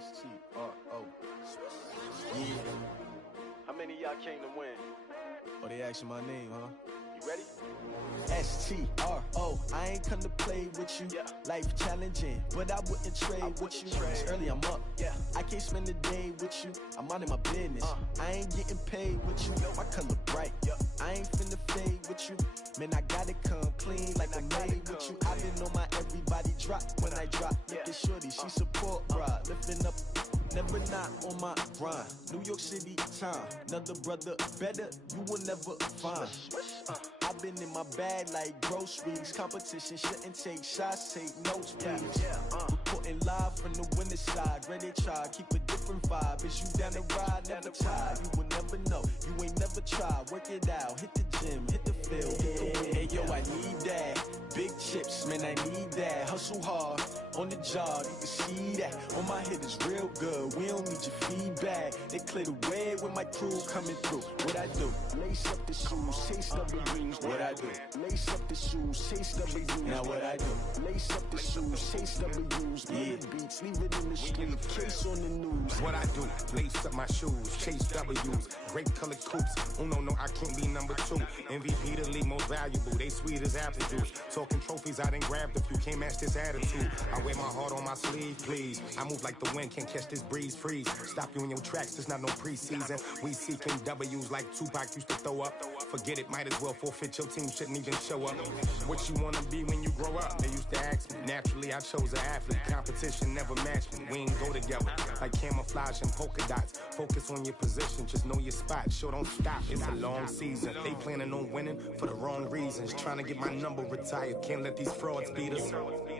S-T-R-O. Yeah. How many of y'all came to win? Oh, they asking my name, huh? You ready? S-T-R-O. I ain't come to play with you. Yeah. Life challenging, but I wouldn't trade with you. It's early, I'm up. Yeah. I can't spend the day with you. I'm minding my business. I ain't getting paid with you. My color bright. I ain't finna fade with you. Man, I gotta come clean like I'm made with you. I been on my everybody drop when I drop. Look at shorty, she support, bruh. Lifting up, never not on my grind. New York City time, another brother better, you will never find. I've been in my bag like groceries. Competition shouldn't take shots, take notes, please. Reporting live from the winter side. Ready to try, keep a different vibe. Is you down the ride, never tired. You will never know, you ain't never tried. Work it out, hit the gym, hit the field, hit the wind. Hey yo, I need that. Big chips, man, I need that. Hustle hard, on the job, you can see that. On my hit is real good, we don't need your feedback. They clear the way with my crew coming through. What I do? Lace up the shoes, chase W's. What I do? Lace up the shoes, chase W's. Now what I do? Lace up the shoes, chase W's. Yeah. Beats, leave it in the street, case on the news. What I do? Lace up my shoes, chase W's. Great colored coops. Oh no, I can't be number 2. MVP the league most valuable. They sweet as apple juice. Talking trophies, I done grabbed a few. Can't match this attitude. I wear my heart on my sleeve, please. I move like the wind, can't catch this breeze, freeze. Stop you in your tracks, there's not no preseason. We seeking W's like Tupac used to throw up. Forget it, might as well forfeit, your team shouldn't even show up. What you wanna be when you grow up? They used to ask me. Naturally, I chose an athlete. Competition never matched me. We ain't go together like camouflage and polka dots. Focus on your position, just know your spot. Sure, don't stop, it's a long season. They planning on winning for the wrong reasons. Trying to get my number retired, can't let these frauds beat us.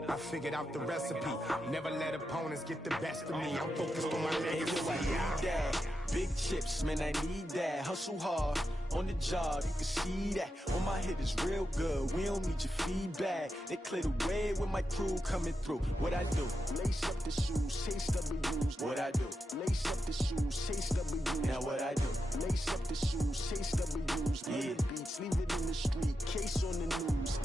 I figured out the recipe. Never let opponents get the best of me. I'm focused on my legacy. I need that. Big chips, man, I need that. Hustle hard, on the job, you can see that. On my hit is real good, we don't need your feedback. They clear the way with my crew coming through. What I do? Lace up the shoes, chase W's. What I do? Lace up the shoes, chase W's. Now what I do? Lace up the shoes, chase W's. Yeah. Beats, leave it in the street, case on the news.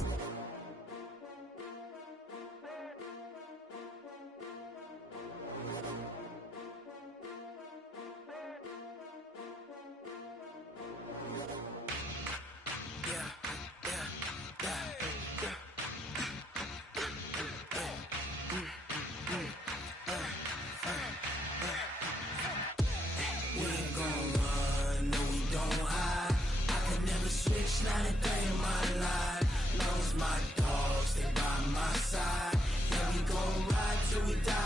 Not a day in my life. Long as my dogs, they by my side. Yeah, we gon' ride till we die.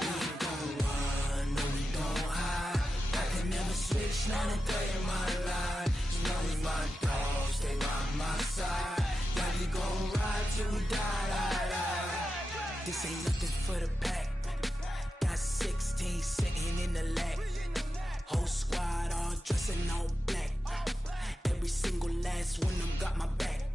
We ain't gon' run, no we don't hide. I can never switch, not a day in my life. As long as my dogs, they by my side. Yeah, we gon' ride till we die. This ain't nothing for the pack. Got 16 sitting in the lag. Whole squad all dressing all black. Every single last one of them got my back.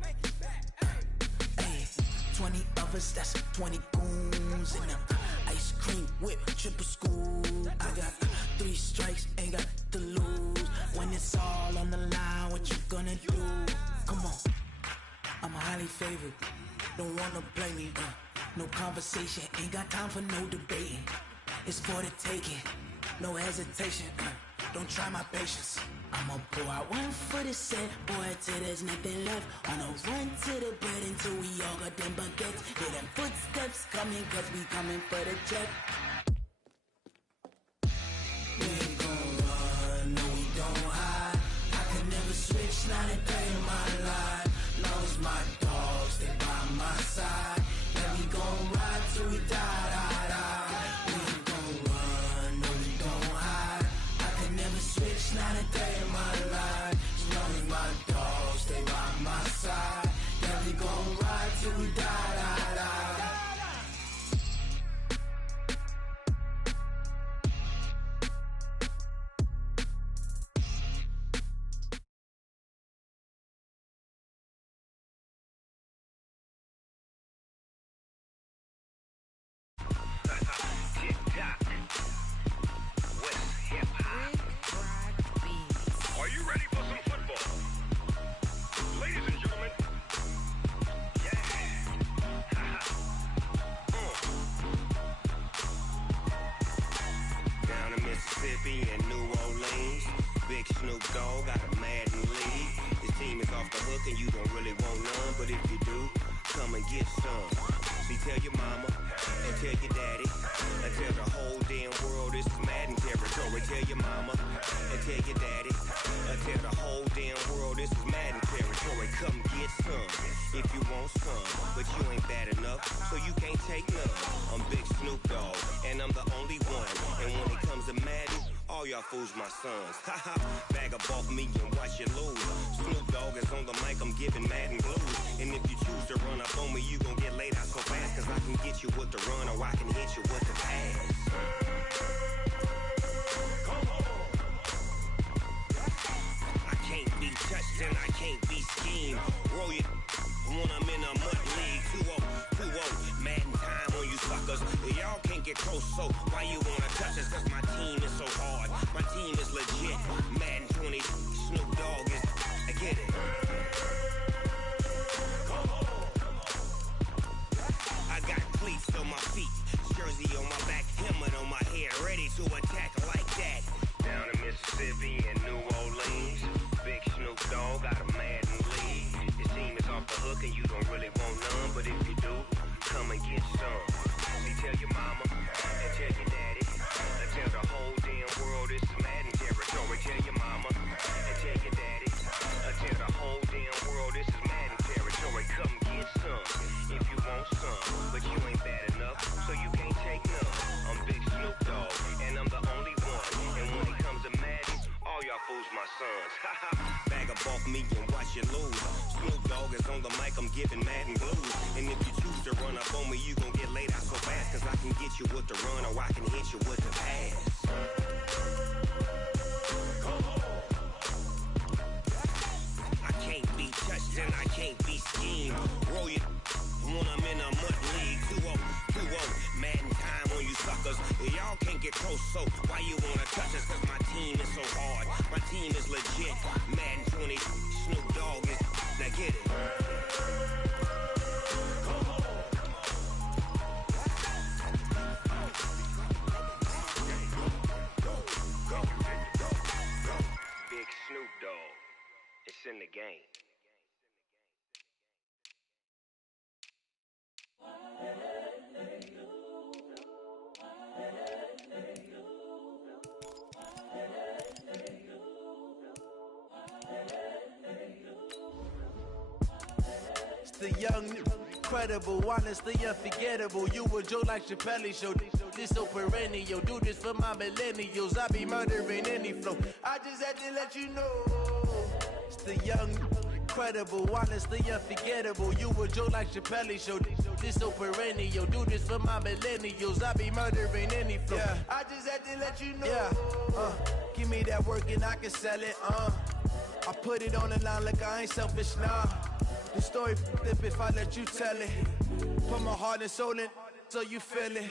Ay, 20 of us, that's 20 goons in them. Ice cream whip, triple scoop. I got 3 strikes, ain't got to lose. When it's all on the line, what you gonna do? Come on, I'm highly favored. Don't wanna play me, no conversation, ain't got time for no debating. It's for the taking, no hesitation. Don't try my patience. I'ma pour out one for the set, boy, till there's nothing left. On a run to the bread until we all got them baguettes. Hear them footsteps coming, cause we coming for the check. We ain't gon' run, no we don't hide. I can never switch, not a day in my life. Long as my dogs, they by my side. Yeah, we gon' ride till we die. We ain't gon' run, no we don't hide. I can never switch, not a day in my life. As long as my dogs, they by my side. Yeah, we gon' ride till we die. Dogg got a Madden lead. His team is off the hook and you don't really want none, but if you do, come and get some. See, tell your mama and tell your daddy and tell the whole damn world this is Madden territory. Tell your mama and tell your daddy and tell the whole damn world this is Madden territory. Come get some if you want some, but you ain't bad enough, so you can't take none. I'm Big Snoop Dogg, and I'm the only one. And when it comes to Madden, all y'all fools my sons. Haha, bag up off me and watch you lose. Snoop Dogg is on the mic, I'm giving Madden blues. And if you choose to run up on me, you gon' get laid out so fast, cause I can get you with the run or I can hit you with the pass. I can't be touched and I can't be schemed. Roll you when I'm in a mud league. 2-0, Madden time on you suckers. Y'all can't get close, so why you wanna touch us? Cause my team is so hard. My team is legit. Madden 20, Snoop Dogg is, I get it. I got cleats on my feet, jersey on my back, helmet on my head, ready to attack like that. Down in Mississippi and New Orleans, Big Snoop Dogg got a Madden lead. His team is off the hook and you don't really want none, but if you do, come and get some. See, tell your mama and tell your daddy and tell the whole damn world this is Madden territory. Tell your mama and tell your daddy and tell the whole damn world this is Madden territory. Come get some if you want some, but you ain't bad enough, so you can't take none. I'm Big Snoop Dogg, and I'm the only one. And when it comes to Madden, all y'all fools my sons. Haha, bag up off me and watch you lose. Snoop Dogg is on the mic, I'm giving Madden blues. And if you choose to run up on me, you gon' get laid out so fast, cause I can get you with the run or I can hit you with the pass. I can't be touched and I can't be schemed. Roll you when I'm in a mud league. 2-0, Madden time on you suckers. Y'all can't get close, so why you wanna touch us? Cause my team is so hard. My team is legit. Madden 20, Snoop Dogg is, now get it. Big Snoop Dogg, it's in the game. It's the young, incredible, honestly unforgettable. You a Joe like Chappelle show. This so perennial. Do this for my millennials. I be murdering any flow. I just had to let you know. It's the young, incredible, honestly unforgettable. You a Joe like Chappelle show. This so perennial. Do this for my millennials. I be murdering any flow. Yeah. I just had to let you know. Yeah. Give me that work and I can sell it. I put it on the line like I ain't selfish, nah. The story flip if I let you tell it. Put my heart and soul in so you feel it.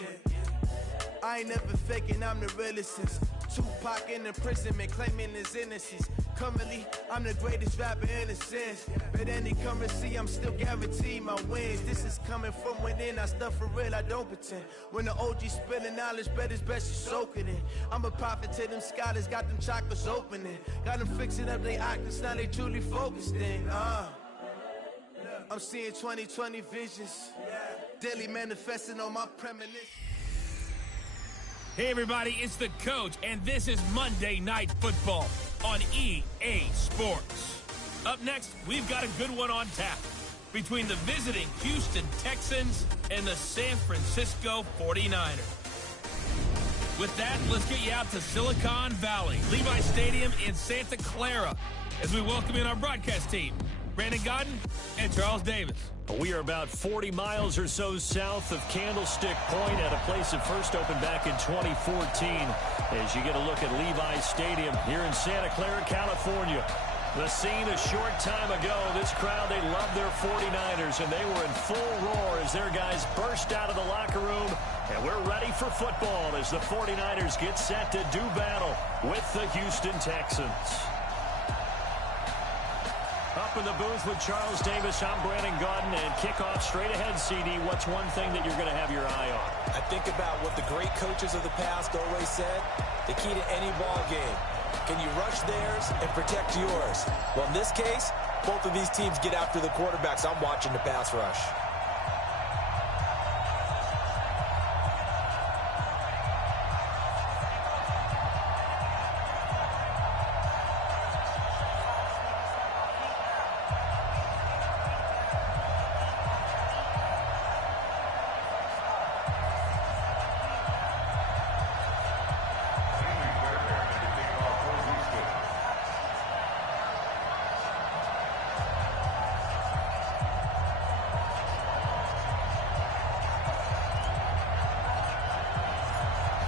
I ain't never faking, I'm the realest since Tupac in imprisonment, claiming his innocence. Currently, I'm the greatest rapper in a sense. But any currency, I'm still guaranteed my wins. This is coming from within, I stuff for real, I don't pretend. When the OG spilling knowledge, bet it's best you soak it in. I'm a prophet to them scholars, got them chakras opening. Got them fixing up their octaves, now they truly focused in. I'm seeing 2020 visions, daily manifesting on my premonition. Hey everybody, it's the Coach, and this is Monday Night Football on EA Sports. Up next, we've got a good one on tap between the visiting Houston Texans and the San Francisco 49ers. With that, let's get you out to Silicon Valley, Levi Stadium in Santa Clara, as we welcome in our broadcast team, Brandon Godden and Charles Davis. We are about 40 miles or so south of Candlestick Point at a place that first opened back in 2014 as you get a look at Levi Stadium here in Santa Clara, California. The scene a short time ago, this crowd, they love their 49ers, and they were in full roar as their guys burst out of the locker room, and we're ready for football as the 49ers get set to do battle with the Houston Texans. Up in the booth with Charles Davis, I'm Brandon Godden, and kickoff straight ahead, CD. What's one thing that you're going to have your eye on? I think about what the great coaches of the past always said. The key to any ball game Can you rush theirs and protect yours? Well, in this case, both of these teams get after the quarterbacks. I'm watching the pass rush.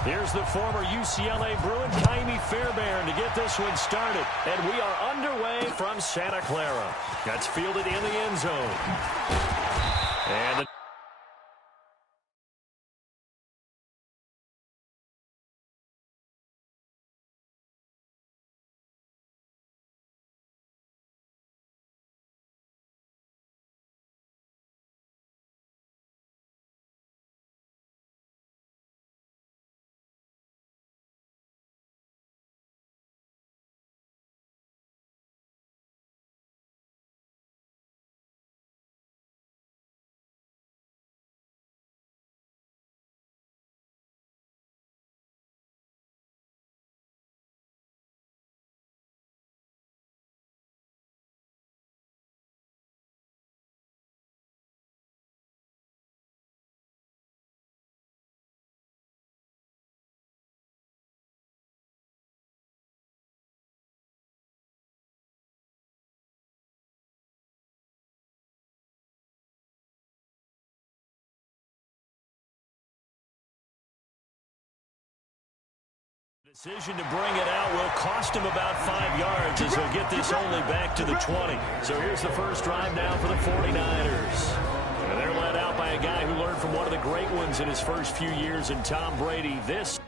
Here's the former UCLA Bruin, Kymie Fairbairn, to get this one started. And we are underway from Santa Clara. That's fielded in the end zone. And the decision to bring it out will cost him about 5 yards as he'll get this only back to the 20. So here's the first drive now for the 49ers. And they're led out by a guy who learned from one of the great ones in his first few years in Tom Brady. This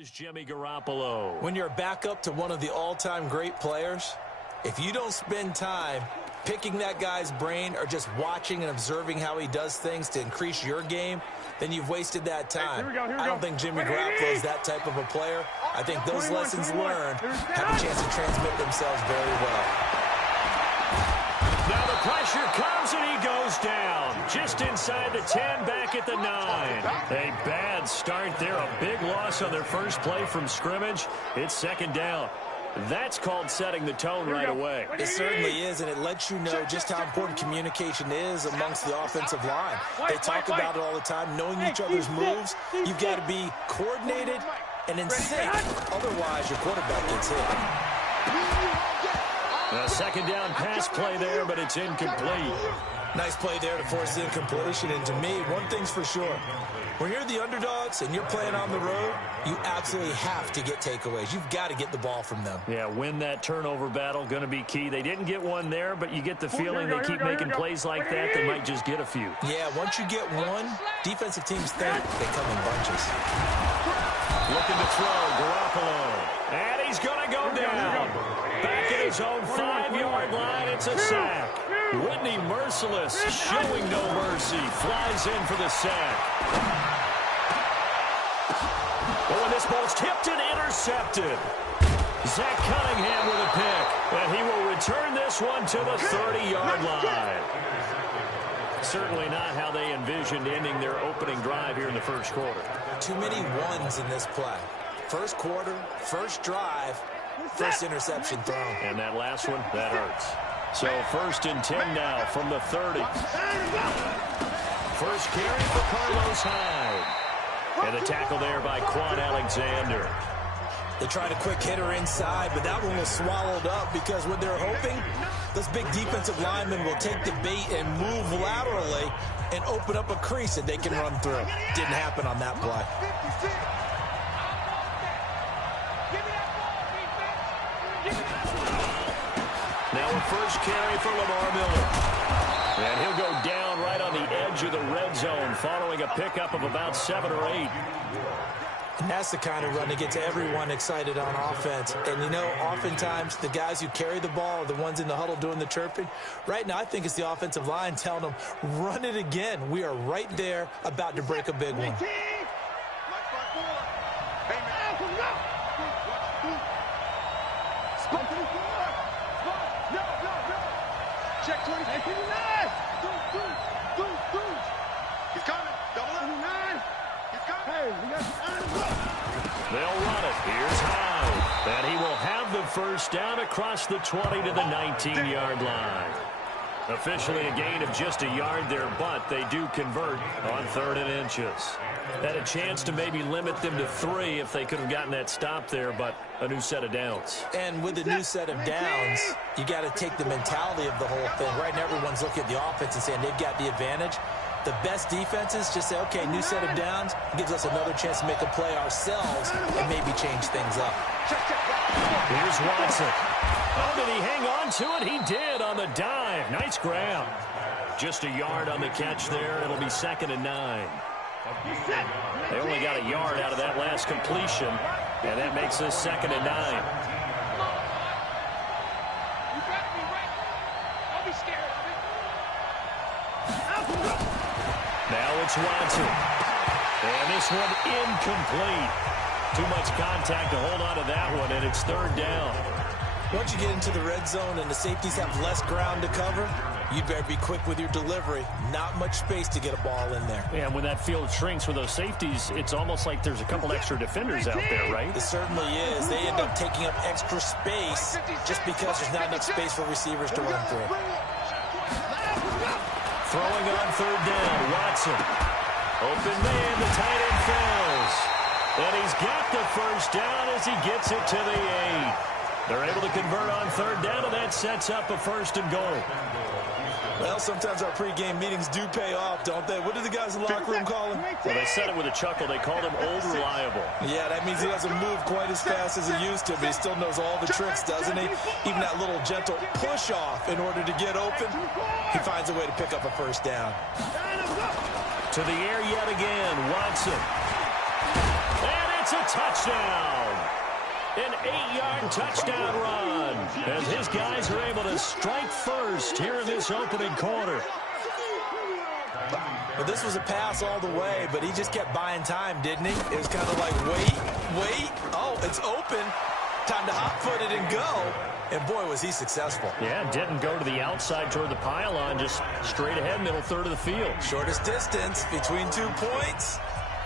is Jimmy Garoppolo. When you're a backup to one of the all-time great players, if you don't spend time picking that guy's brain or just watching and observing how he does things to increase your game, then you've wasted that time. I don't think Jimmy Garoppolo is that type of a player. I think those lessons learned have a chance to transmit themselves very well. Now the pressure comes and he goes down. Just inside the 10, back at the 9. A bad start there. A big loss on their first play from scrimmage. It's second down. That's called setting the tone right away. It certainly is, and it lets you know just how important communication is amongst the offensive line. They talk about it all the time, knowing each other's moves. You've got to be coordinated and in sync. Otherwise, your quarterback gets hit. A second down pass play there, but it's incomplete. Nice play there to force the incompletion. And to me, one thing's for sure. When you're the underdogs and you're playing on the road, you absolutely have to get takeaways. You've got to get the ball from them. Yeah, win that turnover battle, going to be key. They didn't get one there, but you get the feeling they keep making plays like that, they might just get a few. Yeah, once you get one, defensive teams think they come in bunches. Looking to throw, Garoppolo. And he's going to go down. Back at his own 5-yard line, it's a sack. Whitney Merciless, showing no mercy, flies in for the sack. Oh, and this ball's tipped and intercepted. Zach Cunningham with a pick, and he will return this one to the 30-yard line. Certainly not how they envisioned ending their opening drive here in the first quarter. Too many ones in this play. First quarter, first drive, first interception thrown. And that last one, that hurts. So first and 10 now from the 30. First carry for Carlos Hyde. And the tackle there by Quan Alexander. They tried a quick hitter inside, but that one was swallowed up because what they're hoping, those big defensive linemen will take the bait and move laterally and open up a crease that they can run through. Didn't happen on that play. Now a first carry for Lamar Miller. And he'll go down right on the edge of the red zone following a pickup of about 7 or 8. And that's the kind of run that gets everyone excited on offense. And, you know, oftentimes the guys who carry the ball are the ones in the huddle doing the chirping. Right now, I think it's the offensive line telling them, run it again. We are right there about to break a big one. Check 20. Hey, 59. He's coming. Double up. 59. He's coming. Hey, we got They'll run it. Here's Hyde. And he will have the first down across the 20 to the 19-yard line. Officially a gain of just a yard there, but they do convert on 3rd and inches. Had a chance to maybe limit them to 3 if they could have gotten that stop there, but a new set of downs. And with a new set of downs, you got to take the mentality of the whole thing. Right now, everyone's looking at the offense and saying they've got the advantage. The best defenses just say, okay, new set of downs gives us another chance to make a play ourselves and maybe change things up. Here's Watson. Oh, did he hang on to it? He did on the dive. Nice grab. Just a yard on the catch there. It'll be 2nd and 9. They only got a yard out of that last completion, and that makes us 2nd and 9. Now it's Watson. And this one incomplete. Too much contact to hold on to that one, and it's 3rd down. Once you get into the red zone and the safeties have less ground to cover, you'd better be quick with your delivery. Not much space to get a ball in there. Yeah, when that field shrinks with those safeties, it's almost like there's a couple extra defenders out there, right? It certainly is. They end up taking up extra space just because there's not enough space for receivers to run through. Throwing on 3rd down, Watson. Open man, the tight end falls. And he's got the first down as he gets it to the 8. They're able to convert on 3rd down, and that sets up a 1st and goal. Well, sometimes our pregame meetings do pay off, don't they? What do the guys in the locker room call him? Well, they said it with a chuckle. They called him Old Reliable. Yeah, that means he doesn't move quite as fast as he used to, but he still knows all the tricks, doesn't he? Even that little gentle push-off in order to get open, he finds a way to pick up a 1st down. To the air yet again, Watson. And it's a touchdown. An 8-yard touchdown run as his guys are able to strike first here in this opening quarter. Well, this was a pass all the way, but he just kept buying time, didn't he? It was kind of like, wait. Oh, it's open. Time to hot-foot it and go. And, boy, was he successful. Yeah, didn't go to the outside toward the pylon, just straight ahead, middle third of the field. Shortest distance between 2 points.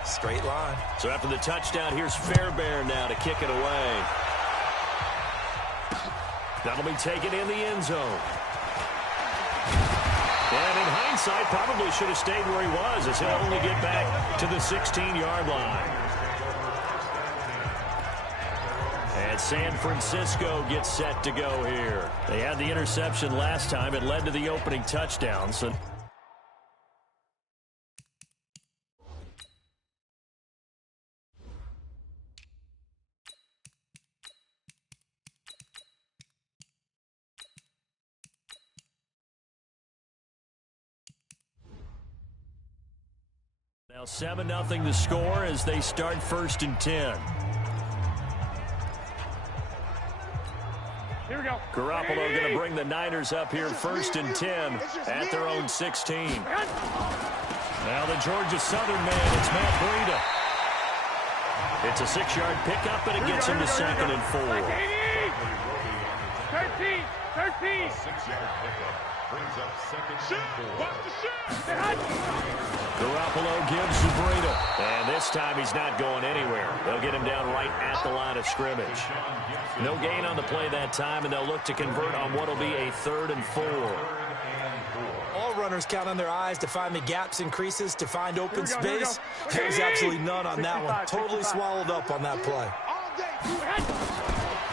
Straight line. So after the touchdown, here's Fairbairn now to kick it away. That'll be taken in the end zone. And in hindsight, probably should have stayed where he was, as he'll only get back to the 16-yard line. And San Francisco gets set to go here. They had the interception last time. It led to the opening touchdown. So now 7-0 the score as they start 1st and 10. Here we go. Garoppolo going to bring the Niners up here 1st and 10 at their own 16. Now the Georgia Southern man, it's Matt Breida. It's a 6-yard pickup, and it gets him to 2nd and 4. 13. 6-yard pickup brings up 2nd and 4. Garoppolo gives to Breida, and this time he's not going anywhere. They'll get him down right at the line of scrimmage. No gain on the play that time, and they'll look to convert on what will be a 3rd and 4. All runners count on their eyes to find the gaps and creases, to find open space. There's absolutely none on that one. Totally swallowed up on that play.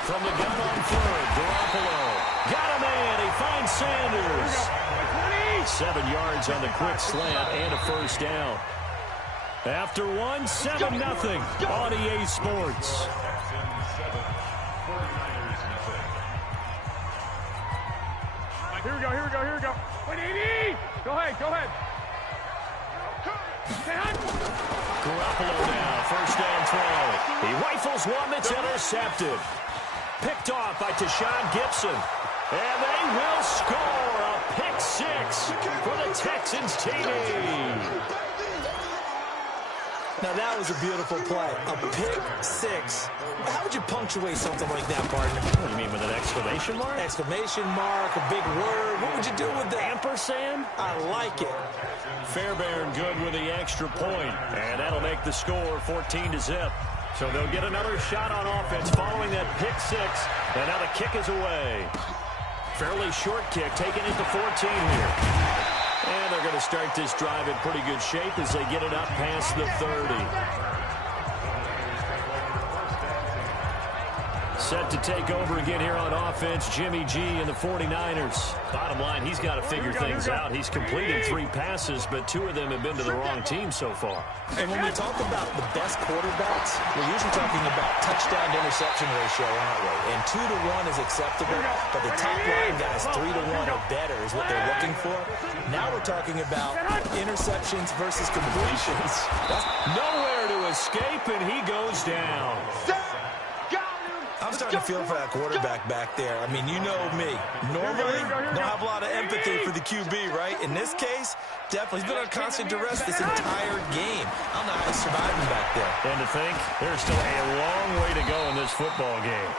From the gun on 3rd, Garoppolo got a man. He finds Sanders. 7 yards on the quick slant and a 1st down. After 7-0 on EA Sports. Here we go. 180. Go ahead. Garoppolo now, 1st down throw. He rifles one that's intercepted. Picked off by Tashawn Gibson. And they will score a pick 6 for the Texans TD. Now, that was a beautiful play. A pick 6. How would you punctuate something like that, partner? What do you mean, with an exclamation mark? Exclamation mark, a big word. What would you do with that? Ampersand? I like it. Fairbairn good with the extra point. And that'll make the score 14-0. So they'll get another shot on offense following that pick 6. And now the kick is away. Fairly short kick, taken into 14 here. And they're going to start this drive in pretty good shape as they get it up past the 30. Set to take over again here on offense, Jimmy G and the 49ers. Bottom line, he's got to figure things out. He's completed 3 passes, but 2 of them have been to the wrong team so far. And when we talk about the best quarterbacks, we're usually talking about touchdown to interception ratio, aren't we? And 2 to 1 is acceptable, but the top line guys, 3 to 1 or better is what they're looking for. Now we're talking about interceptions versus completions. That's nowhere to escape, and he goes down. I'm starting to feel for that quarterback back there. I mean, you know me. Normally, don't have a lot of empathy for the QB, right? In this case, definitely. He's been on constant duress this entire game. I don't know how he's surviving back there. And to think, there's still a long way to go in this football game.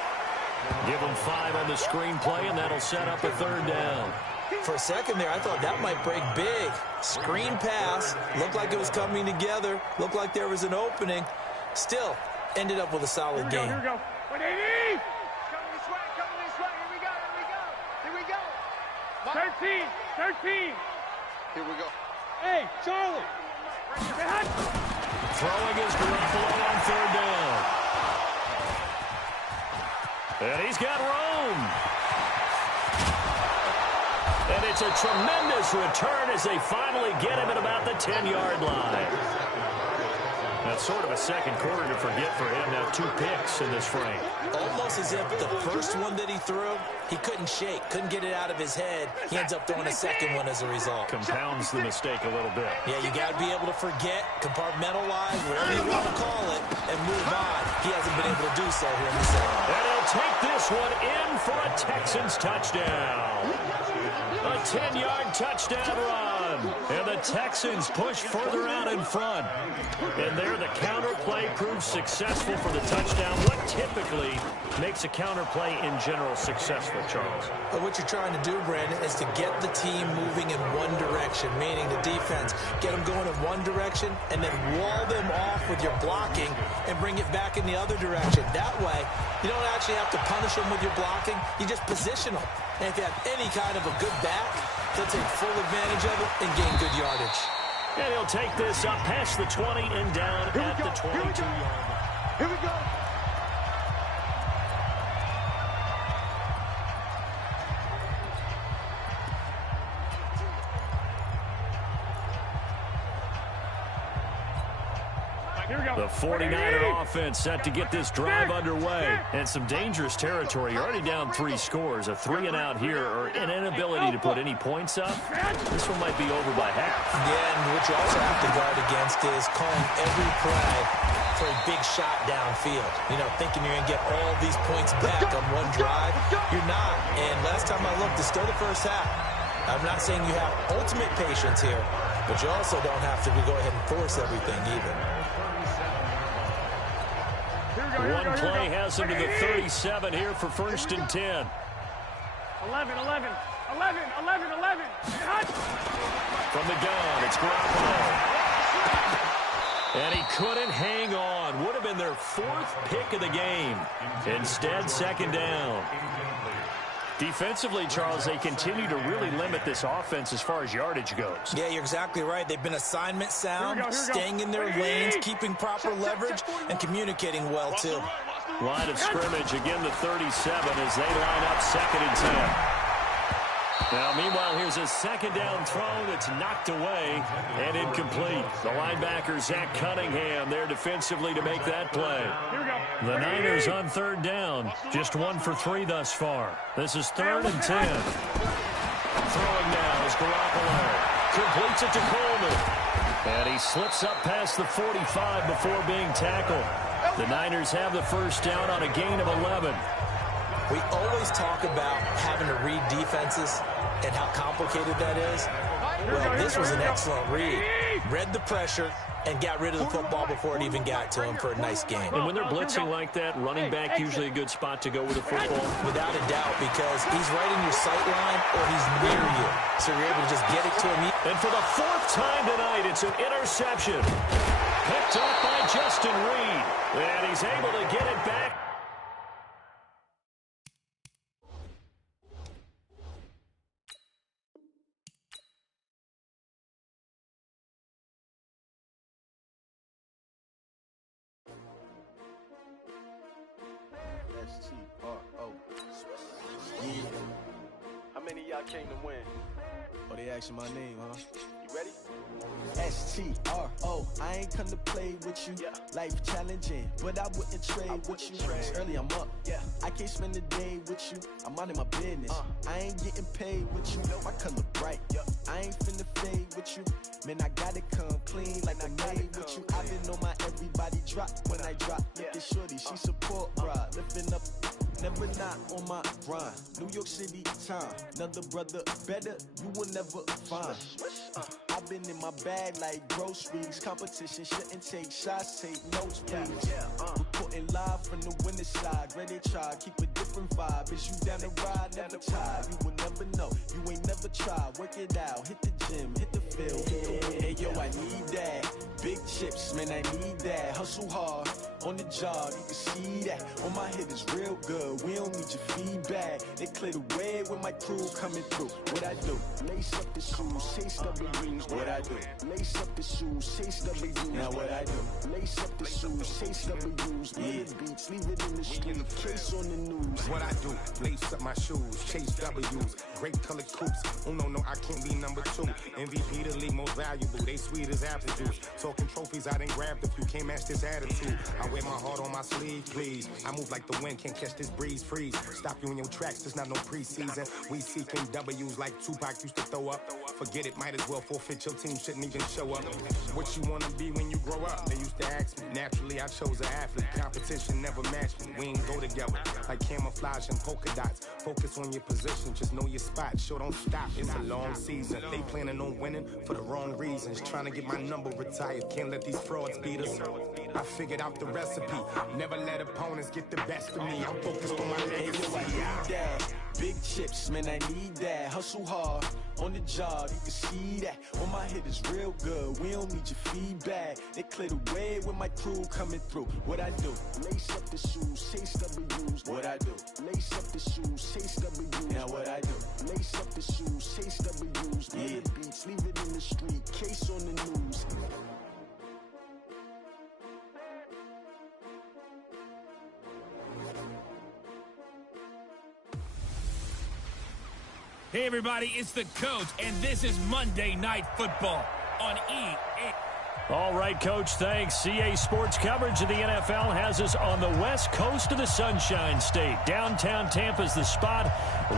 Give him 5 on the screenplay, and that'll set up a 3rd down. For a second there, I thought that might break big. Screen pass. Looked like it was coming together. Looked like there was an opening. Still, ended up with a solid game. Here we go. 180! Coming this way. Here we go. 13. Here we go. Hey, Charlie! Throwing is Garoppolo on 3rd down. And he's got room. And it's a tremendous return as they finally get him at about the 10-yard line. That's sort of a second quarter to forget for him. Now 2 picks in this frame. Almost as if the first one that he threw, he couldn't shake, couldn't get it out of his head. He ends up throwing a second one as a result. Compounds the mistake a little bit. Yeah, you got to be able to forget, compartmentalize, whatever you want to call it, and move on. He hasn't been able to do so here in the second. And he'll take this one in for a Texans touchdown. A 10-yard touchdown run. And the Texans push further out in front. And there the counter play proves successful for the touchdown. What typically makes a counter play in general successful, Charles? But what you're trying to do, Brandon, is to get the team moving in one direction, meaning the defense. Get them going in one direction and then wall them off with your blocking and bring it back in the other direction. That way, you don't actually have to punish them with your blocking. You just position them. And if you have any kind of a good back, they'll take full advantage of it and gain good yardage. And he'll take this up past the 20 and down at the 22-yard line. Here we go. The 49er offense set to get this drive underway. And some dangerous territory. You're already down 3 scores. A 3-and-out here or an inability to put any points up. This one might be over by half. Yeah, and what you also have to guard against is calling every play for a big shot downfield. You know, thinking you're going to get all these points back on one drive. You're not. And last time I looked, it's still the first half. I'm not saying you have ultimate patience here, but you also don't have to go ahead and force everything either. One play has him to the 37 here for 1st and 10. 11. From the gun, it's Golazzos. And he couldn't hang on. Would have been their 4th pick of the game. Instead, 2nd down. Defensively, Charles, they continue to really limit this offense as far as yardage goes. Yeah, you're exactly right. They've been assignment sound, staying in their lanes, keeping proper leverage, and communicating well, too. Line of scrimmage, again the 37 as they line up 2nd and 10. Now, meanwhile, here's a 2nd down throw that's knocked away and incomplete. The linebacker, Zach Cunningham, there defensively to make that play. The Niners on 3rd down, just 1 for 3 thus far. This is 3rd and 10. Throwing now is Golazzos. Completes it to Coleman. And he slips up past the 45 before being tackled. The Niners have the 1st down on a gain of 11. We always talk about having to read defenses and how complicated that is. Well, this was an excellent read. Read the pressure and got rid of the football before it even got to him for a nice game. And when they're blitzing like that, running back usually a good spot to go with the football? Without a doubt, because he's right in your sight line or he's near you. So you're able to just get it to him. And for the 4th time tonight, it's an interception. Picked up by Justin Reed. And he's able to get it back. S-T-R-O. Yeah. How many of y'all came to win? Oh, they asking my name, huh? You ready? S-T-R-O. I ain't come to play with you. Life challenging, but I wouldn't trade with you. It's early, I'm up. I can't spend the day with you. I'm minding my business. I ain't getting paid with you. My color bright. I ain't finna fade with you. Man, I gotta come clean like I made with you. I've been on my everybody drop when I drop. Look at shorty, she support ride. Lifting up, never not on my grind. New York City time. Another brother better, you will never find. I've been in my bag like groceries. Competition shouldn't take shots, take notes, please. Reporting live from the winning side. Ready to try, keep a different vibe. Is you down the ride, never tired. You will never know, you ain't never tried. Work it out, hit the gym, hit the field. Hey yo, I need that. Big chips, man, I need that. Hustle hard, on the job, you can see that. On my head is real good, we don't need your feedback. They clear the way with my crew coming through. What I do? Lace up the shoes, chase W's. What I do? Lace up the shoes, chase W's. Now what I do? Lace up the shoes, chase W's. Yeah. Beats, leave it in the street, case on the news. What I do? Lace up my shoes, chase W's. Great colored coops. Oh no, I can't be number 2. MVP the league most valuable. They sweet as apple juice. Talking trophies I done grabbed if you can't match this attitude. I wear my heart on my sleeve, please. I move like the wind, can't catch this breeze, freeze. Stop you in your tracks, there's not no preseason. We seeking W's like Tupac used to throw up. Forget it, might as well forfeit, your team shouldn't even show up. What you wanna be when you grow up? They used to ask me. Naturally, I chose an athlete. Competition never matched me. We ain't go together like camouflage and polka dots. Focus on your position, just know your spot. Sure, don't stop, it's a long season. They planning on winning for the wrong reasons. Trying to get my number retired, can't let these frauds beat us. I figured out the recipe. Never let opponents get the best of me. I'm focused on my legacy. I need that. Big chips, man, I need that. Hustle hard on the job, you can see that. On my head is real good, we don't need your feedback. They clear the way with my crew coming through. What I do? Lace up the shoes, chase W's. What I do? Lace up the shoes, chase W's. Now what I do? Lace up the shoes, chase W's. Yeah. Beats, leave it in the street, case on the news. Hey, everybody, it's the Coach, and this is Monday Night Football on EA. All right, Coach, thanks. CA Sports coverage of the NFL has us on the west coast of the Sunshine State. Downtown Tampa's the spot,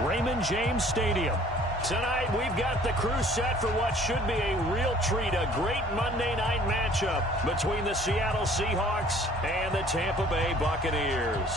Raymond James Stadium. Tonight, we've got the crew set for what should be a real treat, a great Monday night matchup between the Seattle Seahawks and the Tampa Bay Buccaneers.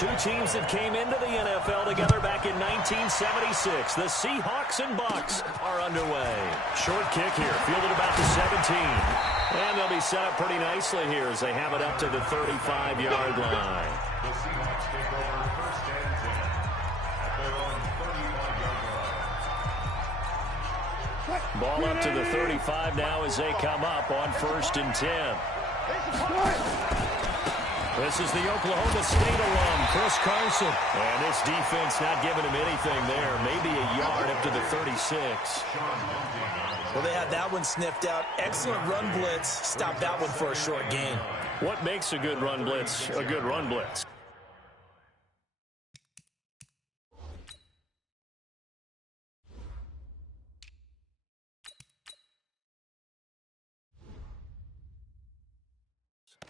Two teams that came into the NFL together back in 1976. The Seahawks and Bucks are underway. Short kick here, fielded about the 17. And they'll be set up pretty nicely here as they have it up to the 35-yard line. The Seahawks take over first and 10 at their own 35-yard line. Ball up to the 35 now as they come up on first and 10. This is the Oklahoma State alum, Chris Carson. And this defense not giving him anything there. Maybe a yard up to the 36. Well, they had that one sniffed out. Excellent run blitz. Stopped that one for a short gain. What makes a good run blitz a good run blitz?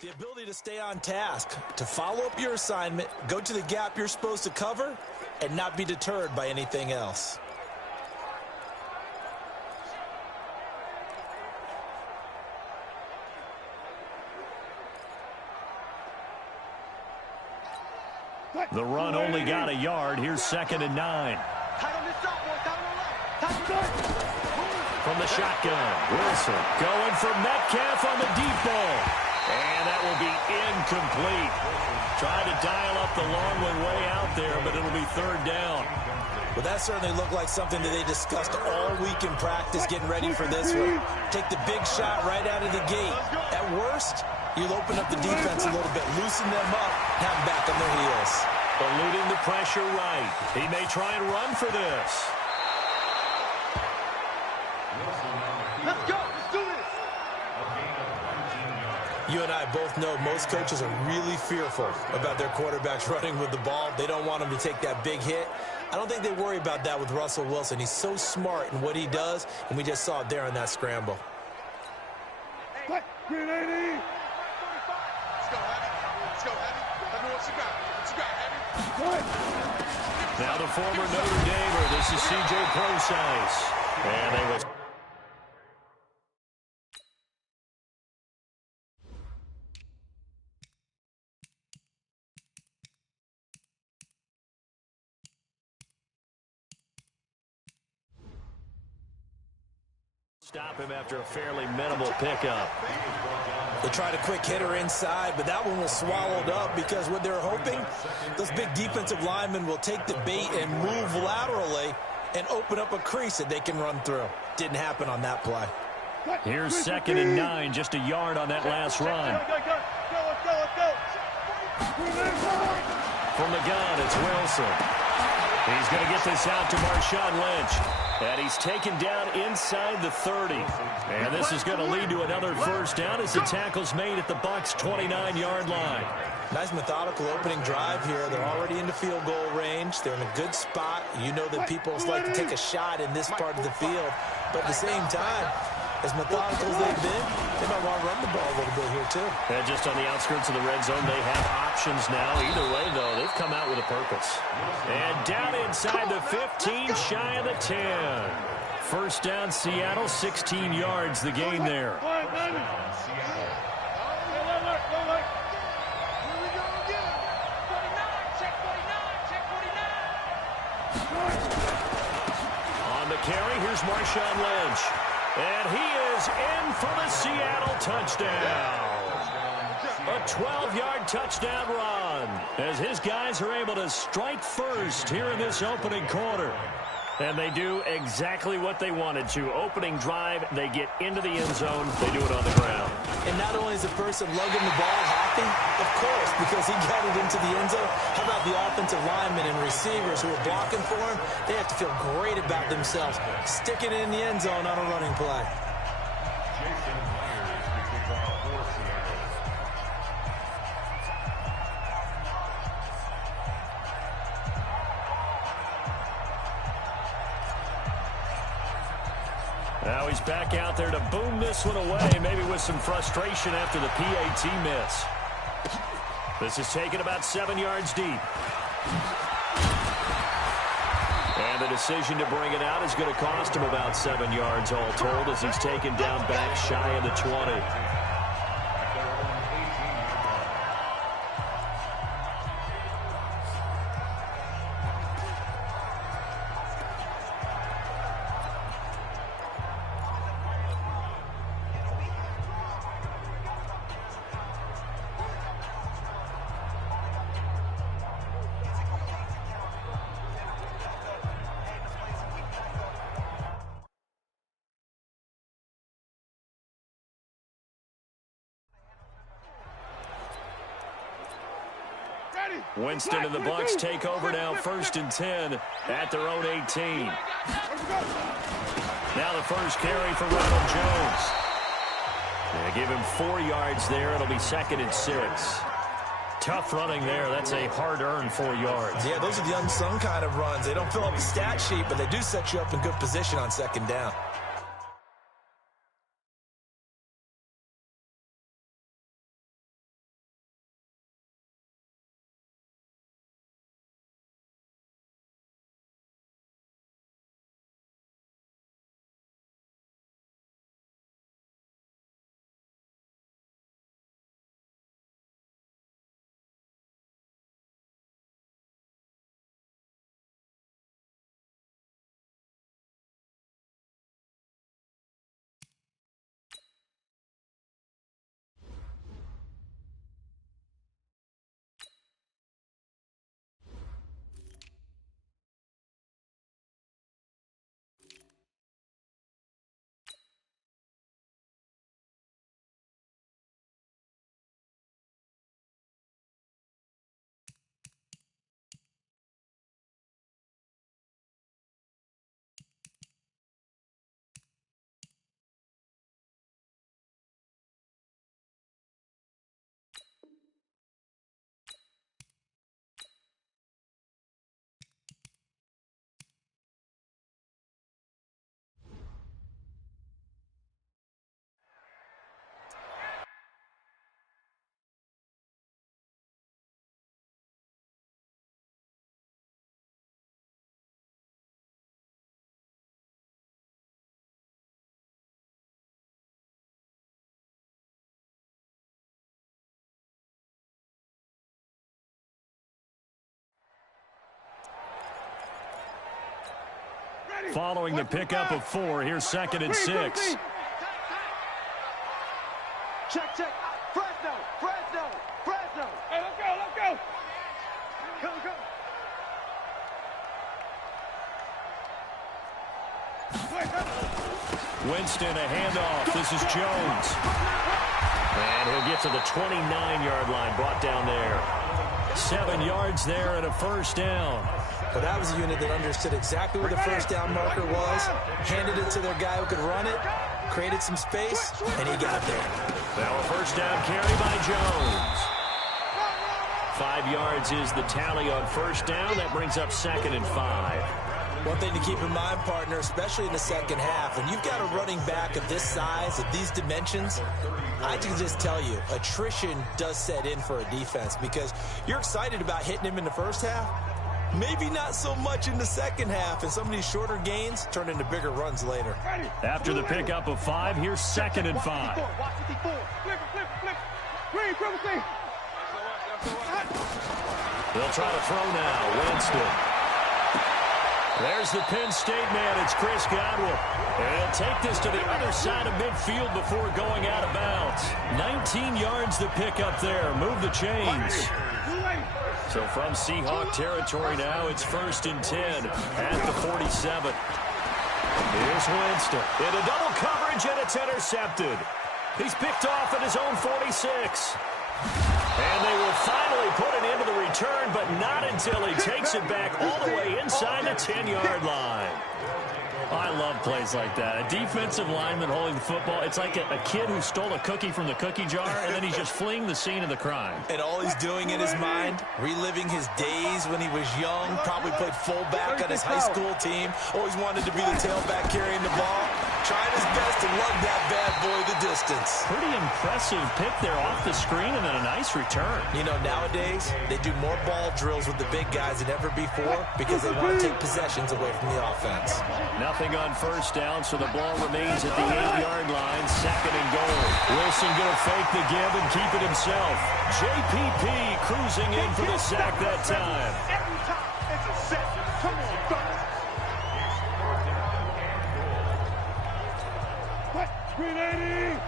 The ability to stay on task, to follow up your assignment, go to the gap you're supposed to cover, and not be deterred by anything else. The run only got a yard. Here's second and 9. From the shotgun, Wilson going for Metcalf on the deep ball. And that will be incomplete. Trying to dial up the long one way out there, but it'll be third down. Well, that certainly looked like something that they discussed all week in practice, getting ready for this one. Take the big shot right out of the gate. At worst, you'll open up the defense a little bit, loosen them up, have them back on their heels. Eluding the pressure right. He may try and run for this. Let's go. Let's do this. You and I both know most coaches are really fearful about their quarterbacks running with the ball. They don't want them to take that big hit. I don't think they worry about that with Russell Wilson. He's so smart in what he does, and we just saw it there on that scramble. Hey, green 80. Let's go, Heavy. Let's go, Heavy. Let me know what you got. What you got, Heavy? Now the former Notre Damer. This is C.J. Procise. And they will... Stop him after a fairly minimal pickup. They tried a quick hitter inside, but that one was swallowed up because what they're hoping, those big defensive linemen will take the bait and move laterally and open up a crease that they can run through. Didn't happen on that play. Here's second and 9, just a yard on that last run. Let's go. From the gun, it's Wilson. He's going to get this out to Marshawn Lynch. And he's taken down inside the 30. And this is going to lead to another first down as the tackle's made at the Bucs' 29-yard line. Nice methodical opening drive here. They're already into field goal range. They're in a good spot. You know that people like to take a shot in this part of the field. But at the same time, as methodical as they've been, they might want to run the ball a little bit here too. And just on the outskirts of the red zone, they have options now. Either way, though, they've come out with a purpose. And down inside the 15, shy of the 10. First down, Seattle, 16 yards, the gain there. On the carry, here's Marshawn Lynch. And he is in for the Seattle touchdown. A 12-yard touchdown run as his guys are able to strike first here in this opening quarter. And they do exactly what they wanted to. Opening drive, they get into the end zone. They do it on the ground. And not only is the person lugging the ball happy, of course, because he got it into the end zone. How about the offensive linemen and receivers who are blocking for him? They have to feel great about themselves, sticking it in the end zone on a running play. Now he's back out there to boom this one away, maybe with some frustration after the PAT miss. This is taken about 7 yards deep. And the decision to bring it out is going to cost him about 7 yards all told as he's taken down back shy of the 20. Winston and the Bucs take over now, 1st and 10 at their own 18. Now the first carry for Ronald Jones. They give him 4 yards there. It'll be 2nd and 6. Tough running there. That's a hard-earned 4 yards. Yeah, those are the unsung kind of runs. They don't fill up the stat sheet, but they do set you up in good position on 2nd down. Following the pickup of 4, here's 2nd and 6. Check. Fresno. Hey, let's go. Go. Winston, a handoff. This is Jones. And he'll get to the 29-yard line, brought down there. 7 yards there and a 1st down. But that was a unit that understood exactly where the 1st down marker was, handed it to their guy who could run it, created some space, and he got there. Now a 1st down carry by Jones. 5 yards is the tally on 1st down. That brings up 2nd and 5. One thing to keep in mind, partner, especially in the second half, when you've got a running back of this size, of these dimensions, I can just tell you, attrition does set in for a defense because you're excited about hitting him in the first half, maybe not so much in the second half, and some of these shorter gains turn into bigger runs later. After the pickup of 5, here's 2nd and 5. They'll try to throw now. Winston. There's the Penn State man. It's Chris Godwin. And he'll take this to the other side of midfield before going out of bounds. 19 yards to pick up there. Move the chains. So from Seahawk territory now, it's 1st and 10 at the 47. Here's Winston. Into double coverage, and it's intercepted. He's picked off at his own 46. And they will finally put an end to the return, but not until he takes it back all the way inside the 10-yard line. I love plays like that. A defensive lineman holding the football. It's like a kid who stole a cookie from the cookie jar, and then he's just fleeing the scene of the crime. And all he's doing in his mind, reliving his days when he was young, probably played fullback on his high school team, always wanted to be the tailback carrying the ball, trying his best to lug that bad boy the distance. Pretty impressive pick there off the screen, and then a nice return. You know, nowadays, they do more ball drills with the big guys than ever before because they want to take possessions away from the offense. Nothing on 1st down, so the ball remains at the 8-yard line, 2nd and goal. Wilson going to fake the give and keep it himself. JPP cruising in for the sack that time. Every time it's a set. Come on, fellas. What? 380.